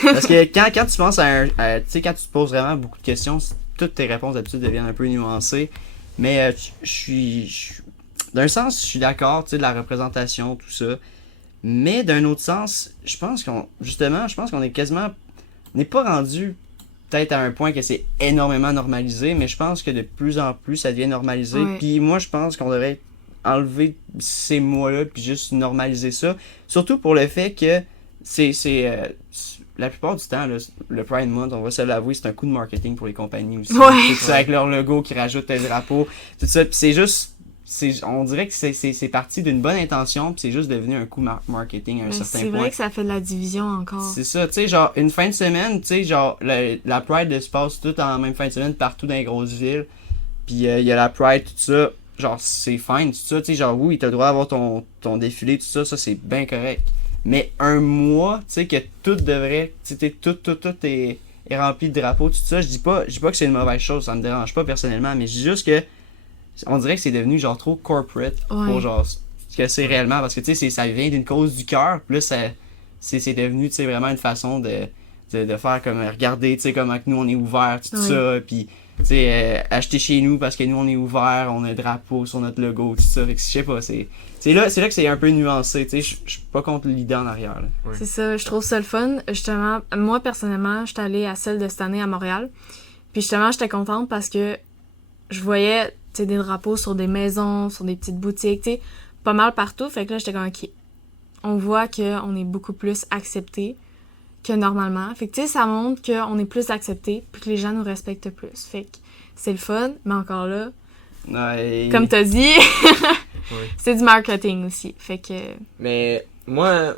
Parce que quand tu penses tu sais, quand tu te poses vraiment beaucoup de questions, toutes tes réponses d'habitude deviennent un peu nuancées. Mais d'un sens, je suis d'accord, tu sais, de la représentation, tout ça. Mais d'un autre sens, je pense qu'on est quasiment... On n'est pas rendu peut-être à un point que c'est énormément normalisé, mais je pense que de plus en plus, ça devient normalisé. Ouais. Puis moi, je pense qu'on devrait enlever ces mots-là puis juste normaliser ça. Surtout pour le fait que la plupart du temps, là, le Pride Month, on va se l'avouer, c'est un coup de marketing pour les compagnies aussi. Ouais. Tout ça avec leur logo qui rajoute le drapeau, tout ça. Puis c'est juste... on dirait que c'est parti d'une bonne intention, puis c'est juste devenu un coup marketing à un certain point. C'est vrai que ça fait de la division encore. C'est ça, tu sais, genre, une fin de semaine, tu sais, genre, la Pride se passe tout en même fin de semaine partout dans les grosses villes, puis il y a la Pride, tout ça, genre, c'est fine, tout ça, tu sais, genre, oui, t'as le droit d'avoir ton défilé, tout ça, c'est bien correct. Mais un mois, tu sais, que tout devrait, tu sais, tout est rempli de drapeaux, tout ça, je dis pas que c'est une mauvaise chose, ça me dérange pas personnellement, mais je dis juste que on dirait que c'est devenu genre trop corporate pour genre ce que c'est réellement, parce que tu sais ça vient d'une cause du cœur, puis là c'est devenu tu sais vraiment une façon de faire comme regarder tu sais comment que nous on est ouvert tout ça, puis tu sais acheter chez nous parce que nous on est ouvert, on a un drapeau sur notre logo tout ça, fait que je sais pas, c'est là que c'est un peu nuancé, tu sais, je suis pas contre l'idée en arrière là. Ouais. C'est ça, je trouve ça le fun. Justement, moi personnellement, j'étais allée à celle de cette année à Montréal, puis justement j'étais contente parce que je voyais t'sais, des drapeaux sur des maisons, sur des petites boutiques, t'sais, pas mal partout. Fait que là, j'étais comme, OK, on voit qu'on est beaucoup plus accepté que normalement. Fait que, tu sais, ça montre qu'on est plus accepté puis que les gens nous respectent plus. Fait que c'est le fun, mais encore là, comme t'as dit, c'est du marketing aussi. Fait que... Mais... Moi,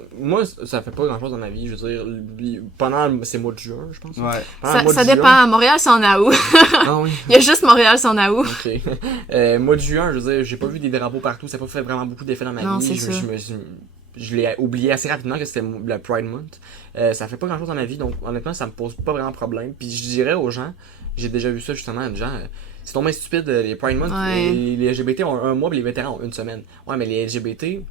ça fait pas grand-chose dans ma vie, je veux dire, pendant ces mois de juin, je pense. Ouais. Ça dépend, à Montréal, c'est en août. Ah oui. Il y a juste Montréal, c'est en août. Ok. Mois de juin, je veux dire, j'ai pas vu des drapeaux partout, ça n'a pas fait vraiment beaucoup d'effet dans ma vie. Je l'ai oublié assez rapidement que c'était le Pride Month. Ça fait pas grand-chose dans ma vie, donc honnêtement, ça me pose pas vraiment de problème. Puis je dirais aux gens, j'ai déjà vu ça justement, les gens... c'est tombé stupide, les Pride Month, les LGBT ont un mois, puis les vétérans ont une semaine. Ouais, mais les LGBT...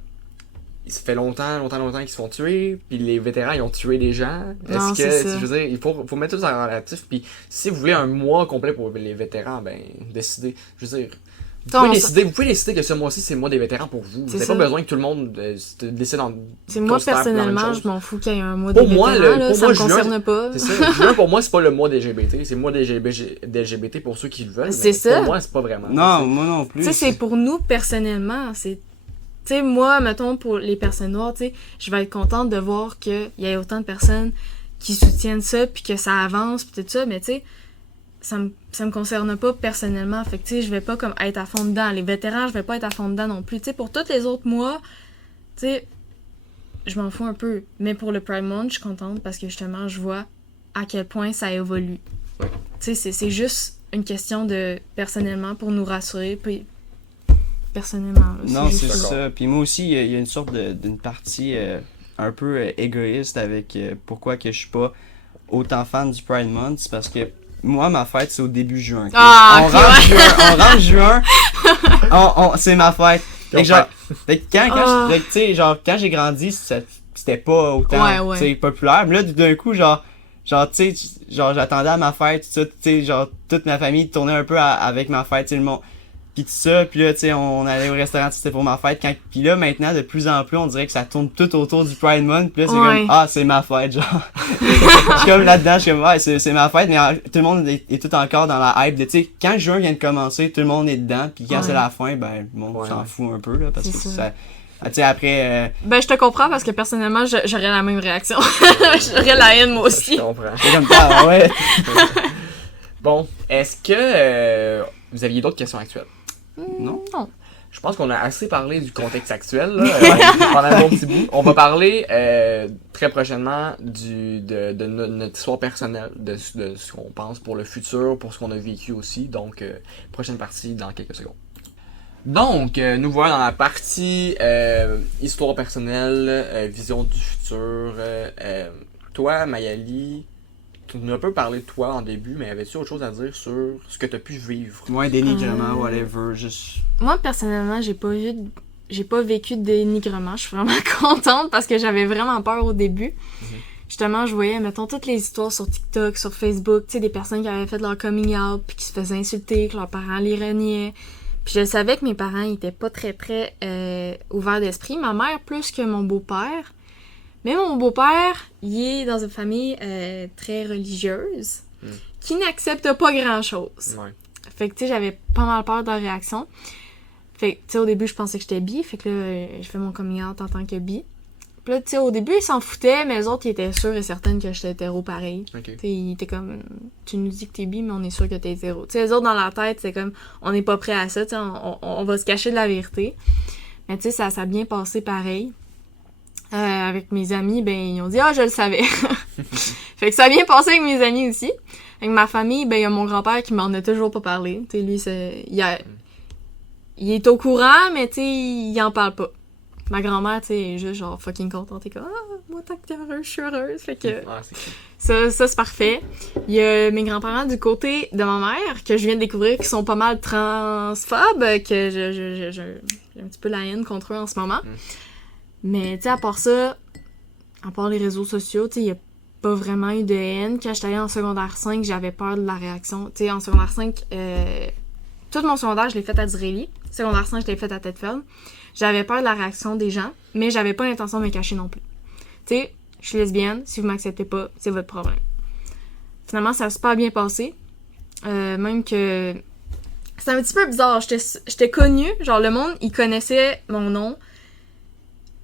ça fait longtemps qu'ils se font tuer, puis les vétérans ils ont tué des gens. Est-ce que, je veux dire, il faut mettre tout ça en relatif, puis si vous voulez un mois complet pour les vétérans, ben décidez. Je veux dire, vous pouvez décider que ce mois-ci c'est le mois des vétérans pour vous. Vous n'avez pas besoin que tout le monde décide en. C'est moi personnellement, je m'en fous qu'il y ait un mois des vétérans, là, ça me concerne pas. C'est ça. Juin pour moi c'est pas le mois des LGBT, c'est le mois des LGBT pour ceux qui le veulent. C'est ça. Pour moi c'est pas vraiment. Non, moi non plus. Tu sais, c'est pour nous personnellement, c'est. Tu sais, moi, mettons, pour les personnes noires, tu sais, je vais être contente de voir qu'il y a autant de personnes qui soutiennent ça, puis que ça avance, puis tout ça, mais tu sais, ça me concerne pas personnellement. Fait que, tu sais, je vais pas comme être à fond dedans. Les vétérans, je vais pas être à fond dedans non plus. Tu sais, pour tous les autres mois, tu sais, je m'en fous un peu. Mais pour le Pride Month, je suis contente parce que justement, je vois à quel point ça évolue. Ouais. Tu sais, c'est juste une question de, personnellement, pour nous rassurer. Puis, personnellement. Là, Non, c'est c'est juste ça. Puis moi aussi, il y a une sorte d'une partie un peu égoïste avec pourquoi que je suis pas autant fan du Pride Month. C'est parce que moi, ma fête, c'est au début juin. Okay? Ah, on rentre juin, c'est ma fête. Fait que genre, quand j'ai grandi, c'était pas autant populaire. Mais là, d'un coup, genre tu sais, j'attendais à ma fête, tout ça, tu sais, genre, toute ma famille tournait un peu avec ma fête, tu sais, le monde. Pis tout ça, pis là, tu sais, on allait au restaurant, c'était pour ma fête. Pis là, maintenant, de plus en plus, on dirait que ça tourne tout autour du Pride Month. Pis là, c'est comme, c'est ma fête, genre. Je suis comme là-dedans, je suis comme, c'est ma fête, mais tout le monde est tout encore dans la hype de, tu sais, quand juin vient de commencer, tout le monde est dedans, pis quand c'est la fin, ben, le monde s'en fout un peu, là, parce que ça... Tu sais, après... Ben, je te comprends, parce que personnellement, j'aurais la même réaction. J'aurais la haine, moi aussi. Je comprends. C'est comme ça, ouais. Bon, est-ce que vous aviez d'autres questions actuelles? Non. Je pense qu'on a assez parlé du contexte actuel là, pendant un bon petit bout. On va parler très prochainement de notre histoire personnelle, de ce qu'on pense pour le futur, pour ce qu'on a vécu aussi. Donc, prochaine partie dans quelques secondes. Donc, nous voilà dans la partie histoire personnelle, vision du futur. Toi, Mayali, tu nous as un peu parlé de toi en début, mais avais-tu autre chose à dire sur ce que tu as pu vivre? Ouais, dénigrement, whatever, juste... Moi, personnellement, j'ai pas vécu de dénigrement. Je suis vraiment contente parce que j'avais vraiment peur au début. Mm-hmm. Justement, je voyais, mettons, toutes les histoires sur TikTok, sur Facebook, tu sais, des personnes qui avaient fait leur coming out, puis qui se faisaient insulter, que leurs parents les reniaient. Puis je savais que mes parents ils étaient pas très ouverts d'esprit. Ma mère plus que mon beau-père. Mais mon beau-père, il est dans une famille très religieuse qui n'accepte pas grand-chose. Ouais. Fait que, tu sais, j'avais pas mal peur de leur réaction. Fait que, tu sais, au début, je pensais que j'étais bi. Fait que là, je fais mon coming out en tant que bi. Puis là, tu sais, au début, ils s'en foutaient, mais les autres, ils étaient sûrs et certaines que j'étais hétéro pareil. Okay. Tu sais, ils étaient comme, tu nous dis que t'es bi, mais on est sûr que t'es hétéro. Tu sais, les autres, dans leur tête, c'est comme, on n'est pas prêt à ça, tu sais, on va se cacher de la vérité. Mais tu sais, ça a bien passé pareil. Avec mes amis, ben, ils ont dit « Ah, je le savais! » Fait que ça a bien passé avec mes amis aussi. Avec ma famille, ben, il y a mon grand-père qui m'en a toujours pas parlé. Tu sais, lui, il est au courant, mais tu sais, il en parle pas. Ma grand-mère, tu sais, est juste genre fucking contente. Elle est comme « Ah, moi, tant que t'es heureuse, je suis heureuse! » Fait que ça, c'est parfait. Il y a mes grands-parents du côté de ma mère, que je viens de découvrir, qui sont pas mal transphobes, que j'ai un petit peu la haine contre eux en ce moment. Mais, tu sais, à part ça, à part les réseaux sociaux, tu sais, il n'y a pas vraiment eu de haine. Quand j'étais allée en secondaire 5, j'avais peur de la réaction. Tu sais, en secondaire 5, tout mon secondaire, je l'ai fait à Disraeli. Secondaire 5, je l'ai fait à Tedfeld. J'avais peur de la réaction des gens, mais j'avais pas l'intention de me cacher non plus. Tu sais, je suis lesbienne, si vous m'acceptez pas, c'est votre problème. Finalement, ça a super bien passé. Même que... C'était un petit peu bizarre. J'étais connue, genre le monde, il connaissait mon nom.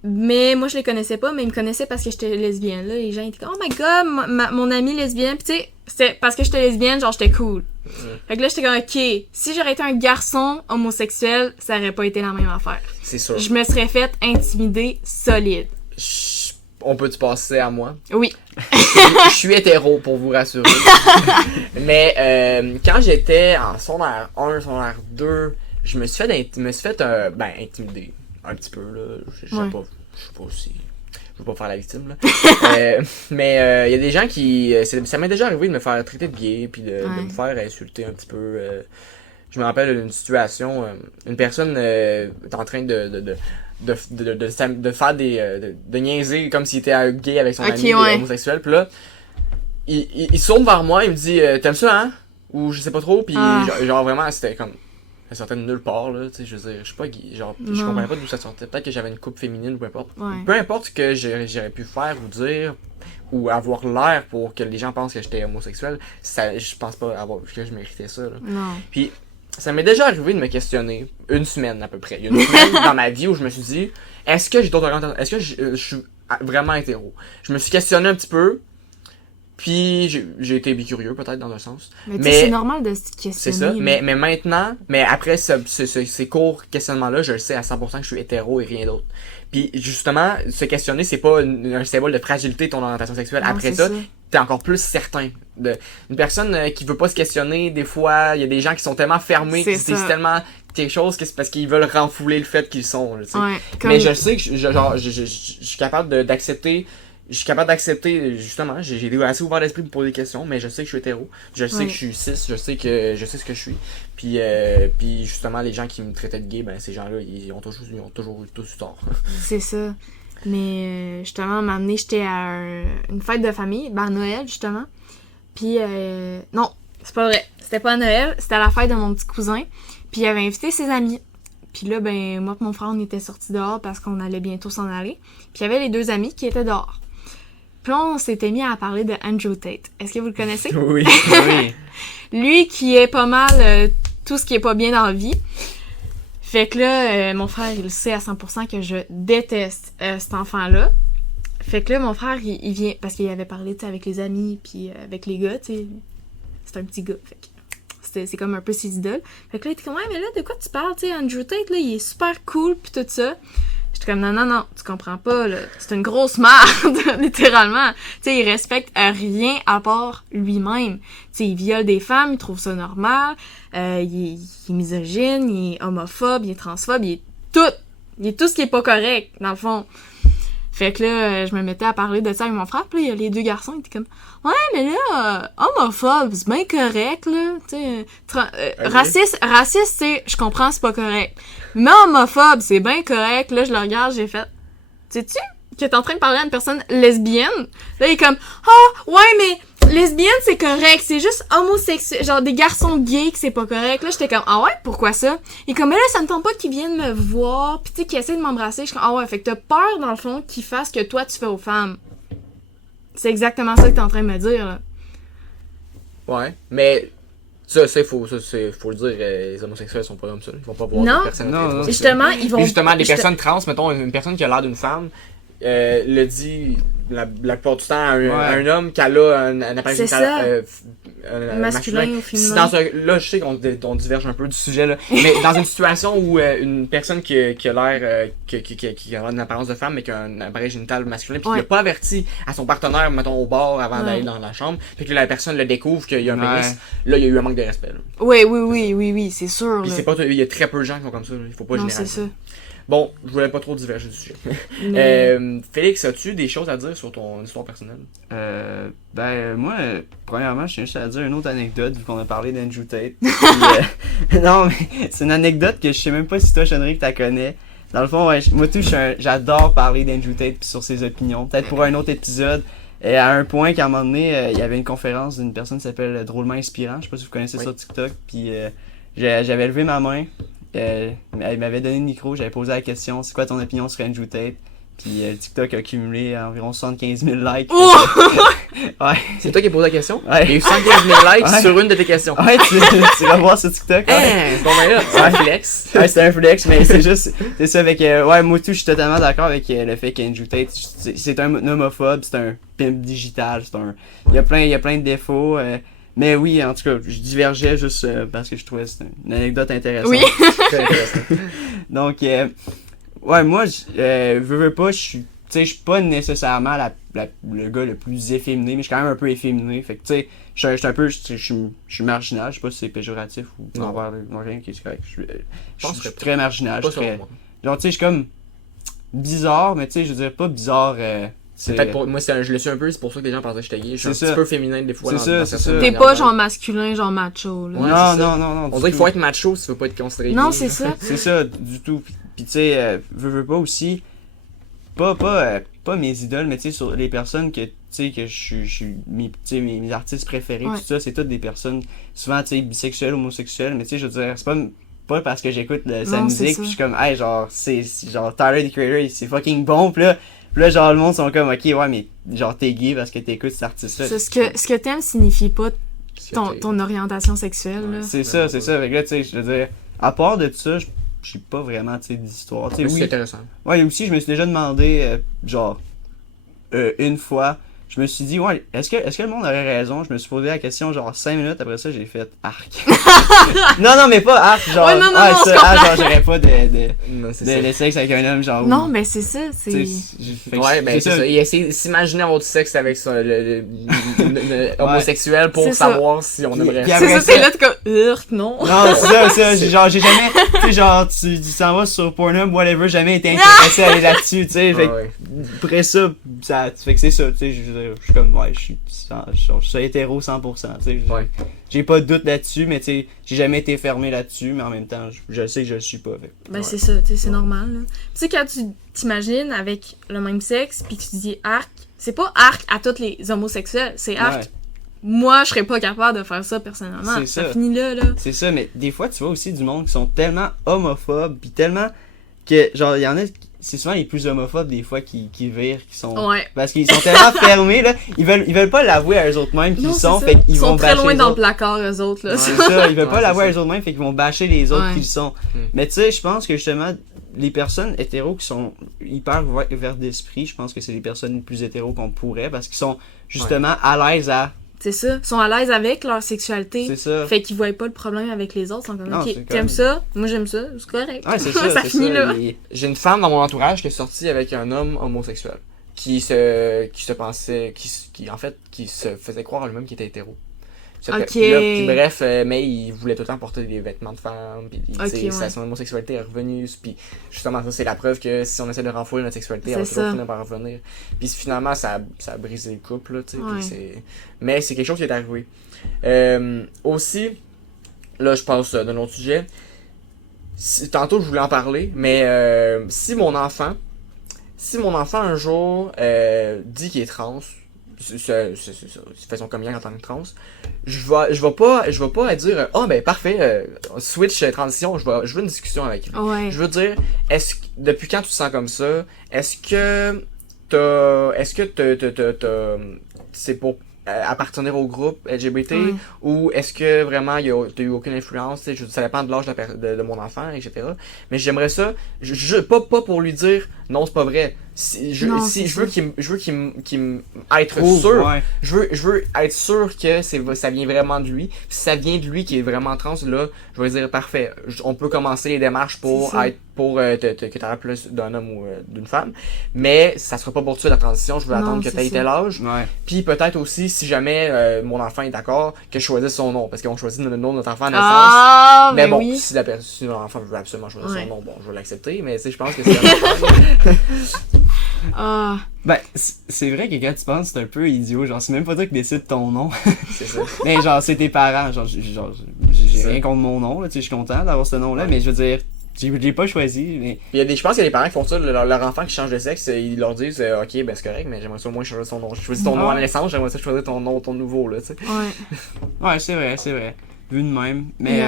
Mais moi, je les connaissais pas, mais ils me connaissaient parce que j'étais lesbienne. Là, les gens étaient comme « Oh my God, mon amie lesbienne. » Puis tu sais, c'était parce que j'étais lesbienne, genre j'étais cool. Fait que là, j'étais comme « Ok, si j'aurais été un garçon homosexuel, ça aurait pas été la même affaire. » C'est sûr. Je me serais fait intimider solide. On peut-tu passer à moi? Oui. Je suis hétéro, pour vous rassurer. Mais quand j'étais en secondaire 1, secondaire 2, je me suis fait intimider. Un petit peu, là. Je sais pas aussi. Je veux pas faire la victime, là. Mais il y a des gens qui... ça m'est déjà arrivé de me faire traiter de gay, puis de me faire insulter un petit peu. Je me rappelle d'une situation, une personne est en train de faire de niaiser comme s'il était gay avec son ami homosexuel. Puis là, il se tourne vers moi, il me dit « T'aimes ça, hein? » Ou je sais pas trop, puis genre vraiment, c'était comme... Ça sortait de nulle part, là, tu sais, je veux dire, je sais pas, genre, je comprenais pas d'où ça sortait. Peut-être que j'avais une coupe féminine ou peu importe. Ouais. Peu importe ce que j'aurais pu faire ou dire, ou avoir l'air pour que les gens pensent que j'étais homosexuel, ça, je pense pas que je méritais ça, là. Non. Puis, ça m'est déjà arrivé de me questionner, une semaine à peu près. Il y a une semaine dans ma vie où je me suis dit, est-ce que j'ai d'autres orientations, est-ce que je suis vraiment hétéro? Je me suis questionné un petit peu, Puis j'ai été bicurieux peut-être dans un sens. Mais c'est normal de se questionner. C'est ça. Mais maintenant, après ces courts questionnements-là, je le sais à 100% que je suis hétéro et rien d'autre. Puis justement, se questionner, c'est pas un symbole de fragilité de ton orientation sexuelle. Non, après ça, t'es encore plus certain. Une personne qui veut pas se questionner, des fois, il y a des gens qui sont tellement fermés, qui se disent tellement quelque chose que c'est parce qu'ils veulent renfouler le fait qu'ils sont. Mais je sais que je suis capable d'accepter. Je suis capable d'accepter, justement, j'ai assez ouvert l'esprit pour poser des questions, mais je sais que je suis hétéro, je sais que je suis cis, je sais ce que je suis. Puis justement, les gens qui me traitaient de gay, ben ces gens-là, ils ont toujours eu tous tort. C'est ça. Mais justement, à un moment donné, j'étais à une fête de famille, à Noël, justement. Puis, non, c'est pas vrai. C'était pas à Noël, c'était à la fête de mon petit cousin. Puis il avait invité ses amis. Puis là, ben, moi et mon frère, on était sortis dehors parce qu'on allait bientôt s'en aller. Puis il y avait les 2 amis qui étaient dehors. Puis là, on s'était mis à parler de Andrew Tate. Est-ce que vous le connaissez? Oui. Lui qui est pas mal tout ce qui est pas bien dans la vie. Fait que là, mon frère, il sait à 100% que je déteste cet enfant-là. Fait que là, mon frère, il vient... Parce qu'il avait parlé, tu sais, avec les amis, puis avec les gars, tu sais. C'est un petit gars, fait que... C'est comme un peu ses idoles. Fait que là, il était comme, ouais, mais là, de quoi tu parles, tu sais, Andrew Tate, là, il est super cool, puis tout ça. J'étais comme, non, tu comprends pas, là. C'est une grosse merde, littéralement. Tu sais, il respecte rien à part lui-même. Tu sais, il viole des femmes, il trouve ça normal. Il est misogyne, il est homophobe, il est transphobe, il est tout. Il est tout ce qui est pas correct, dans le fond. Fait que là, je me mettais à parler de ça avec mon frère, puis là, il y a les 2 garçons, ils étaient comme, ouais, mais là, homophobe, c'est bien correct, là, tu sais, raciste, tu sais, je comprends, c'est pas correct. Mais homophobe, c'est bien correct, là, je le regarde, j'ai fait, sais-tu que t'es en train de parler à une personne lesbienne? Là, il est comme, ouais, mais lesbienne, c'est correct, c'est juste homosexuel, genre des garçons gays que c'est pas correct. Là, j'étais comme, ah ouais, pourquoi ça? Et comme, là, ça me tente pas qu'ils viennent me voir, pis tu sais, qu'ils essaient de m'embrasser. Je suis comme, ah ouais, fait que t'as peur, dans le fond, qu'ils fassent ce que toi, tu fais aux femmes. C'est exactement ça que t'es en train de me dire, là. Ouais, mais... Ça, faut le dire, les homosexuels sont pas comme ça. Ils vont pas voir des personnes non. Justement, ils vont... Et justement, des personnes trans, mettons, une personne qui a l'air d'une femme, le dit la plupart du temps à un homme qui a là un appareil génital masculin ou féminin. Là, je sais qu'on diverge un peu du sujet, là, mais dans une situation où une personne qui a l'air qui a une apparence de femme mais qui a un appareil génital masculin puis qui n'a pas averti à son partenaire, mettons, au bar avant d'aller dans la chambre, puis que la personne le découvre qu'il y a un pénis, là, il y a eu un manque de respect. Là. Oui, c'est sûr. Puis c'est pas, il y a très peu de gens qui sont comme ça, là. Il faut pas généraliser. C'est ça. Bon, je voulais pas trop diverger du sujet. Mais... Félix, as-tu des choses à dire sur ton histoire personnelle? Moi, premièrement, je tiens juste à dire une autre anecdote, vu qu'on a parlé d'Andrew Tate. Puis, non, mais c'est une anecdote que je sais même pas si toi, Chenry, que t'as connais. Dans le fond, moi tout, j'adore parler d'Andrew Tate puis sur ses opinions. Peut-être pour un autre épisode. Et à un point qu'à un moment donné, il y avait une conférence d'une personne qui s'appelle Drôlement Inspirant. Je sais pas si vous connaissez sur TikTok. Puis j'avais levé ma main. Elle m'avait donné le micro, j'avais posé la question, c'est quoi ton opinion sur Andrew Tate? Puis TikTok a accumulé environ 75 000 likes. Oh! Ouais. C'est toi qui as posé la question? Ouais. Il y a eu 75 000 likes sur une de tes questions. Ouais, tu vas voir sur TikTok. Bon ben là, c'est un flex. Ouais, c'est un flex, mais c'est ça avec... moi tout, je suis totalement d'accord avec le fait qu'Andrew Tate, c'est un homophobe, c'est un pimp digital, il y a plein de défauts. Mais oui, en tout cas, je divergeais juste parce que je trouvais que c'était une anecdote intéressante. Oui. Très intéressant. Donc, moi, veux pas, je suis pas nécessairement le gars le plus efféminé, mais je suis quand même un peu efféminé. Fait que, tu sais, je suis marginal. Je sais pas si c'est péjoratif ou envers rien qui est correct. Je suis très marginal. Genre, tu sais, je suis comme bizarre, mais tu sais, je veux dire, pas bizarre. C'est peut-être pour moi, je le suis un peu, c'est pour ça que les gens pensaient que j'étais gay. Je suis un petit peu féminin des fois. C'est ça. T'es pas genre masculin, genre macho. Là. Non. On dirait qu'il faut être macho si tu veux pas être considéré. Non, c'est ça. C'est ça, du tout. Puis tu sais, veux pas aussi. Pas mes idoles, mais tu sais, sur les personnes que je suis mes artistes préférés, tout ça, c'est toutes des personnes souvent, tu sais, bisexuelles, homosexuelles, mais tu sais, je veux dire, c'est pas parce que j'écoute sa musique, puis je suis comme, hey, genre, c'est genre Tyler, the Creator, c'est fucking bon, pis là, genre, le monde sont comme, ok, ouais, mais genre, t'es gay parce que t'écoutes cet artiste-là. C'est ce que t'aimes signifie pas ton orientation sexuelle, là. C'est ça. Fait que là, tu sais, je veux dire, à part de ça, j'ai pas vraiment, tu sais, d'histoire. Tu sais, oui, c'est intéressant. Ouais, aussi, je me suis déjà demandé, une fois, je me suis dit, ouais, est-ce que le monde aurait raison? Je me suis posé la question, genre, 5 minutes après ça, j'ai fait arc. non, mais pas arc, genre, ouais, non, genre, j'aurais pas Non, c'est de sexe avec un homme, genre. Non, mais c'est ça, c'est. Ouais, ben c'est ça. Il essaie de s'imaginer avoir du sexe avec ça, le homosexuel pour savoir si on aimerait. C'est ça, c'est là, t'es comme, non. Non, c'est ça. Genre, j'ai jamais. Tu sais, genre, tu s'en vas sur Pornhub, whatever, jamais été intéressé à aller là-dessus, tu sais. Après ça, fait que c'est ça, tu sais. Je suis comme, ouais, je suis hétéro 100%, tu sais. J'ai pas de doute là-dessus, mais tu sais, j'ai jamais été fermé là-dessus, mais en même temps, je sais que je le suis pas. Ben, c'est ça, tu sais, c'est normal, là. Tu sais, quand tu t'imagines avec le même sexe, pis que tu dis arc, c'est pas arc à tous les homosexuels, c'est arc. Ouais. Moi, je serais pas capable de faire ça personnellement. C'est ça. Finit là. C'est ça, mais des fois, tu vois aussi du monde qui sont tellement homophobes, pis tellement que, genre, il y en a, c'est souvent les plus homophobes des fois qui virent, qui sont. Ouais. Parce qu'ils sont tellement fermés, là, ils veulent pas l'avouer à eux autres mêmes qu'ils sont, fait qu'ils vont bâcher. Ils sont très loin dans le placard, eux autres, là. Ouais, c'est ça, ils veulent pas l'avouer à eux autres mêmes, fait qu'ils vont bâcher les autres qu'ils sont. Mais tu sais, je pense que justement, les personnes hétéros qui sont hyper ouvertes d'esprit, je pense que c'est les personnes les plus hétéros qu'on pourrait, parce qu'ils sont justement à l'aise à. C'est ça. Ils sont à l'aise avec leur sexualité. C'est ça. Fait qu'ils voient pas le problème avec les autres. Ils sont comme, ok, t'aimes ça? Moi, j'aime ça. C'est correct. Ouais, c'est ça. Ça finit là. J'ai une femme dans mon entourage qui est sortie avec un homme homosexuel. Qui se pensait, qui en fait, qui se faisait croire à lui-même qu'il était hétéro. Puis bref, mais il voulait tout le temps porter des vêtements de femme, puis son homosexualité est revenue, puis justement ça c'est la preuve que si on essaie de renfouler notre sexualité, on va toujours finir par revenir. Puis finalement ça a brisé le couple, là, tu sais, mais c'est quelque chose qui est arrivé. Aussi, là je passe d'un autre sujet, tantôt je voulais en parler, mais si mon enfant un jour dit qu'il est trans, il fait son coming en tant que trans, je vais pas dire ben parfait, switch transition, je veux une discussion avec lui. Ouais. Je veux dire, depuis quand tu te sens comme ça, est-ce que c'est pour appartenir au groupe LGBT ou est-ce que vraiment t'as eu aucune influence, ça dépend de l'âge de mon enfant, etc. Mais j'aimerais ça, pas pour lui dire non c'est pas vrai. Je veux qu'il être sûr. Ouais. Je veux être sûr que ça vient vraiment de lui. Si ça vient de lui qui est vraiment trans, là, je vais dire parfait. On peut commencer les démarches pour que tu aies plus d'un homme ou d'une femme. Mais ça sera pas pour tout de suite la transition. Je veux attendre que tu aies tel âge. Ouais. Puis peut-être aussi, si jamais mon enfant est d'accord, que je choisisse son nom. Parce qu'on choisit le nom de notre enfant à naissance. Mais bon, si l'enfant veut absolument choisir son nom, bon, je vais l'accepter. Mais tu sais, je pense que c'est Ben, c'est vrai que quand tu penses, c'est un peu idiot. Genre, c'est même pas toi qui décides ton nom. C'est ça. Mais genre, c'est tes parents. Genre, j'ai rien contre mon nom, là. Tu sais, je suis content d'avoir ce nom-là. Mais je veux dire, je l'ai pas choisi. Mais... je pense qu'il y a des parents qui font ça. Leur enfant qui change de sexe, ils leur disent ok, ben c'est correct, mais j'aimerais ça au moins changer son nom. Je choisis ton nom à la naissance, j'aimerais ça choisir ton nom, ton nouveau, là, tu sais. Ouais. Ouais, c'est vrai. Vu de même. Mais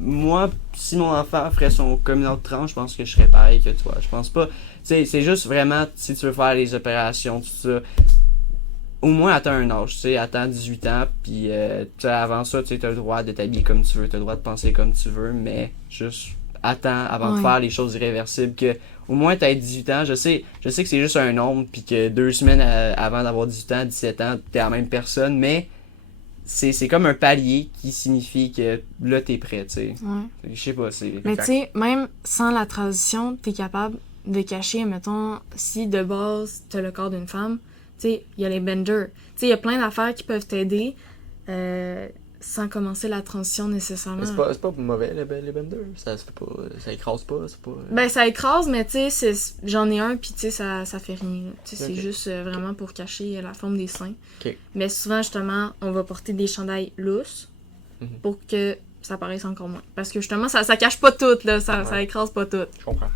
moi, si mon enfant ferait son coming out trans, je pense que je serais pareil que toi. Je pense pas. C'est juste vraiment, si tu veux faire les opérations, tout ça, au moins attends un âge, tu sais, attends 18 ans, puis avant ça, tu as le droit de t'habiller comme tu veux, tu as le droit de penser comme tu veux, mais juste attends avant de faire les choses irréversibles, que au moins t'as 18 ans, je sais que c'est juste un nombre, puis que 2 semaines avant d'avoir 18 ans, 17 ans, t'es la même personne, mais c'est comme un palier qui signifie que là t'es prêt, tu sais. Ouais. Je sais pas, c'est... Mais tu sais, même sans la transition, t'es capable de cacher, mettons, si de base t'as le corps d'une femme, tu sais, il y a les benders. Tu sais, il y a plein d'affaires qui peuvent t'aider sans commencer la transition nécessairement. C'est pas mauvais les benders, ça écrase pas, c'est pas... Ben ça écrase, mais tu sais, j'en ai un pis tu sais, ça fait rien. Tu sais, c'est juste vraiment pour cacher la forme des seins. Okay. Mais souvent, justement, on va porter des chandails lousses pour que ça paraisse encore moins. Parce que justement, ça cache pas tout, là, ça écrase pas tout. Je comprends.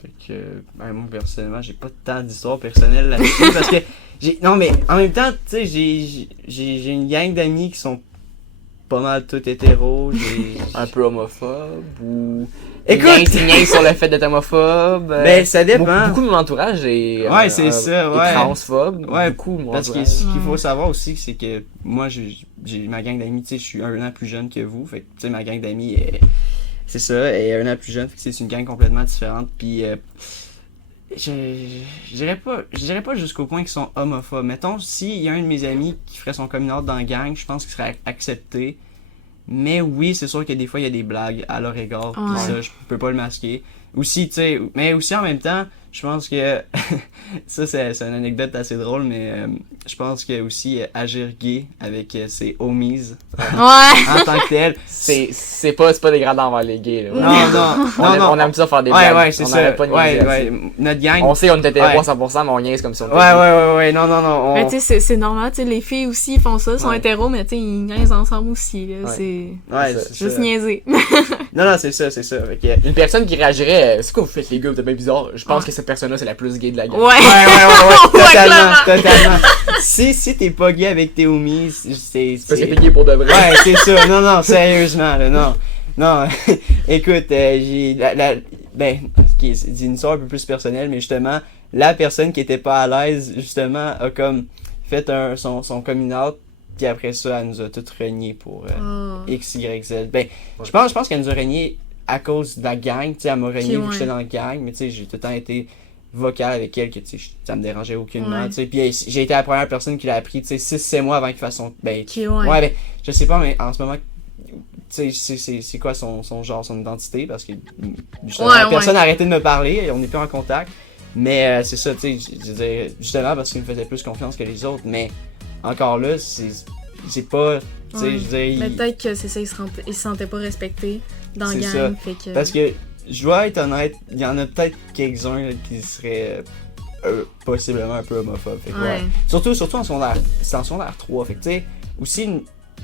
Fait que, moi personnellement, j'ai pas tant d'histoire personnelle là-dessus parce que non mais en même temps, tu sais, j'ai une gang d'amis qui sont pas mal tous hétéros, un peu homophobes ou écoute, sur le fait d'être homophobe. Ben ça dépend. Beaucoup de mon entourage est transphobe. Ouais, beaucoup de mon parce entourage. que ce qu'il faut savoir aussi, c'est que moi j'ai ma gang d'amis, tu sais, je suis 1 an plus jeune que vous, fait que tu sais ma gang d'amis est... C'est ça, et 1 an plus jeune, fait que c'est une gang complètement différente. Puis Je dirais pas jusqu'au point qu'ils sont homophobes. Mettons, s'il y a un de mes amis qui ferait son coming out dans la gang, je pense qu'il serait accepté. Mais oui, c'est sûr que des fois, il y a des blagues à leur égard. Pis ça, je peux pas le masquer. Aussi, tu sais, mais aussi en même temps, je pense que ça c'est une anecdote assez drôle, mais je pense que aussi agir gay avec ses homies en tant que tel, c'est pas dégradant envers les gays là. Non. On aime ça faire des blagues. Ouais, c'est ça. Notre gang. On sait on était hétéro à 100%, mais on niaise comme si on était Ouais, non. Mais tu sais c'est normal, tu sais les filles aussi font ça, sont hétéros, mais tu sais ils niaisent ensemble aussi là, c'est juste niaiser. Non, c'est ça. Une personne qui réagirait, c'est quoi vous faites les gars, vous êtes bien bizarre. Je pense que cette personne-là c'est la plus gay de la gang. Ouais. Totalement. Si t'es pas gay avec tes homies, c'est parce que t'es gay pour de vrai. Ouais, c'est ça. Non, sérieusement, là, non. Écoute, j'ai c'est une histoire un peu plus personnelle, mais justement, la personne qui était pas à l'aise, justement, a comme fait son coming out, puis après ça, elle nous a tout renié pour X, Y, Z. Je pense qu'elle nous a renié à cause de la gang, tu sais, elle m'a renié vu que j'étais dans la gang, mais tu sais, j'ai tout le temps été vocal avec elle, que tu sais, ça me dérangeait aucunement, tu sais, puis j'ai été la première personne qui l'a appris, tu sais, 6-7 mois avant qu'il fasse son... je sais pas, mais en ce moment, tu sais, c'est quoi son genre, son identité, parce que la personne a arrêté de me parler, on n'est plus en contact, mais c'est ça, tu sais, je veux dire, justement parce qu'il me faisait plus confiance que les autres, mais encore là, c'est pas, tu sais, je veux dire... Mais peut-être que c'est ça, il se sentait pas respecté dans la gang, fait que... Parce que, je dois être honnête, il y en a peut-être quelques-uns là, qui seraient possiblement un peu homophobes, fait que Surtout en secondaire 3, fait que tu sais, aussi...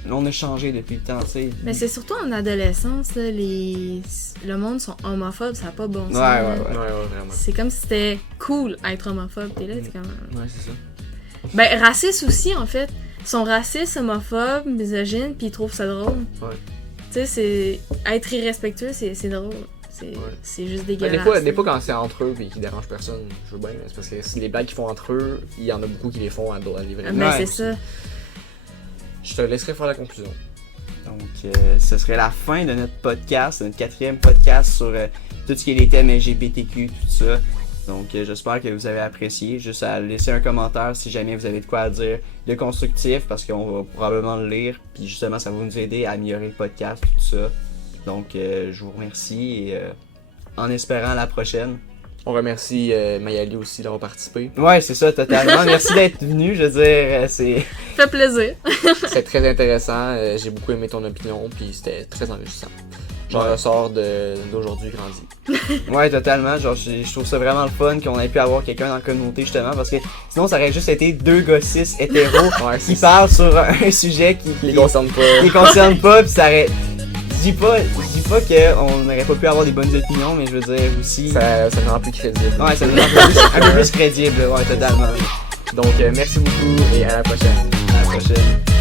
On a changé depuis le temps, tu sais. Mais c'est surtout en adolescence, là, le monde sont homophobes, ça n'a pas bon sens. Ouais, vraiment. C'est comme si c'était cool être homophobe, t'es là, t'es comme... Ouais, c'est ça. Ben, raciste aussi, en fait. Ils sont racistes, homophobes, misogynes, puis ils trouvent ça drôle. Ouais. Tu sais, c'est... Être irrespectueux, c'est drôle. C'est juste dégueulasse. Des fois, quand c'est entre eux et qu'ils dérangent personne, je veux bien, c'est parce que si les blagues qu'ils font entre eux, il y en a beaucoup qui les font à les vrais. Ben, c'est ça. Je te laisserai faire la conclusion. Donc, ce serait la fin de notre podcast, notre 4e podcast sur tout ce qui est les thèmes LGBTQ, tout ça. Donc, j'espère que vous avez apprécié. Juste à laisser un commentaire si jamais vous avez de quoi à dire de constructif, parce qu'on va probablement le lire. Puis justement, ça va nous aider à améliorer le podcast, tout ça. Donc, je vous remercie et en espérant la prochaine. On remercie Mayali aussi d'avoir participé. Ouais, c'est ça, totalement. Merci d'être venu, je veux dire, c'est... Ça fait plaisir. C'était très intéressant, j'ai beaucoup aimé ton opinion, puis c'était très enrichissant. J'en ressors d'aujourd'hui grandi. Ouais, totalement. Genre, je trouve ça vraiment le fun qu'on ait pu avoir quelqu'un dans la communauté, justement, parce que sinon, ça aurait juste été 2 gars cis hétéros qui parlent sur un sujet qui les concerne pas. Qui les concerne pas, puis ça aurait... Je dis pas qu'on n'aurait pas pu avoir des bonnes opinions, mais je veux dire aussi... Ça nous rend plus crédible. Ouais, ça nous rend un peu plus crédible, ouais, totalement. Donc, merci beaucoup et à la prochaine. À la prochaine.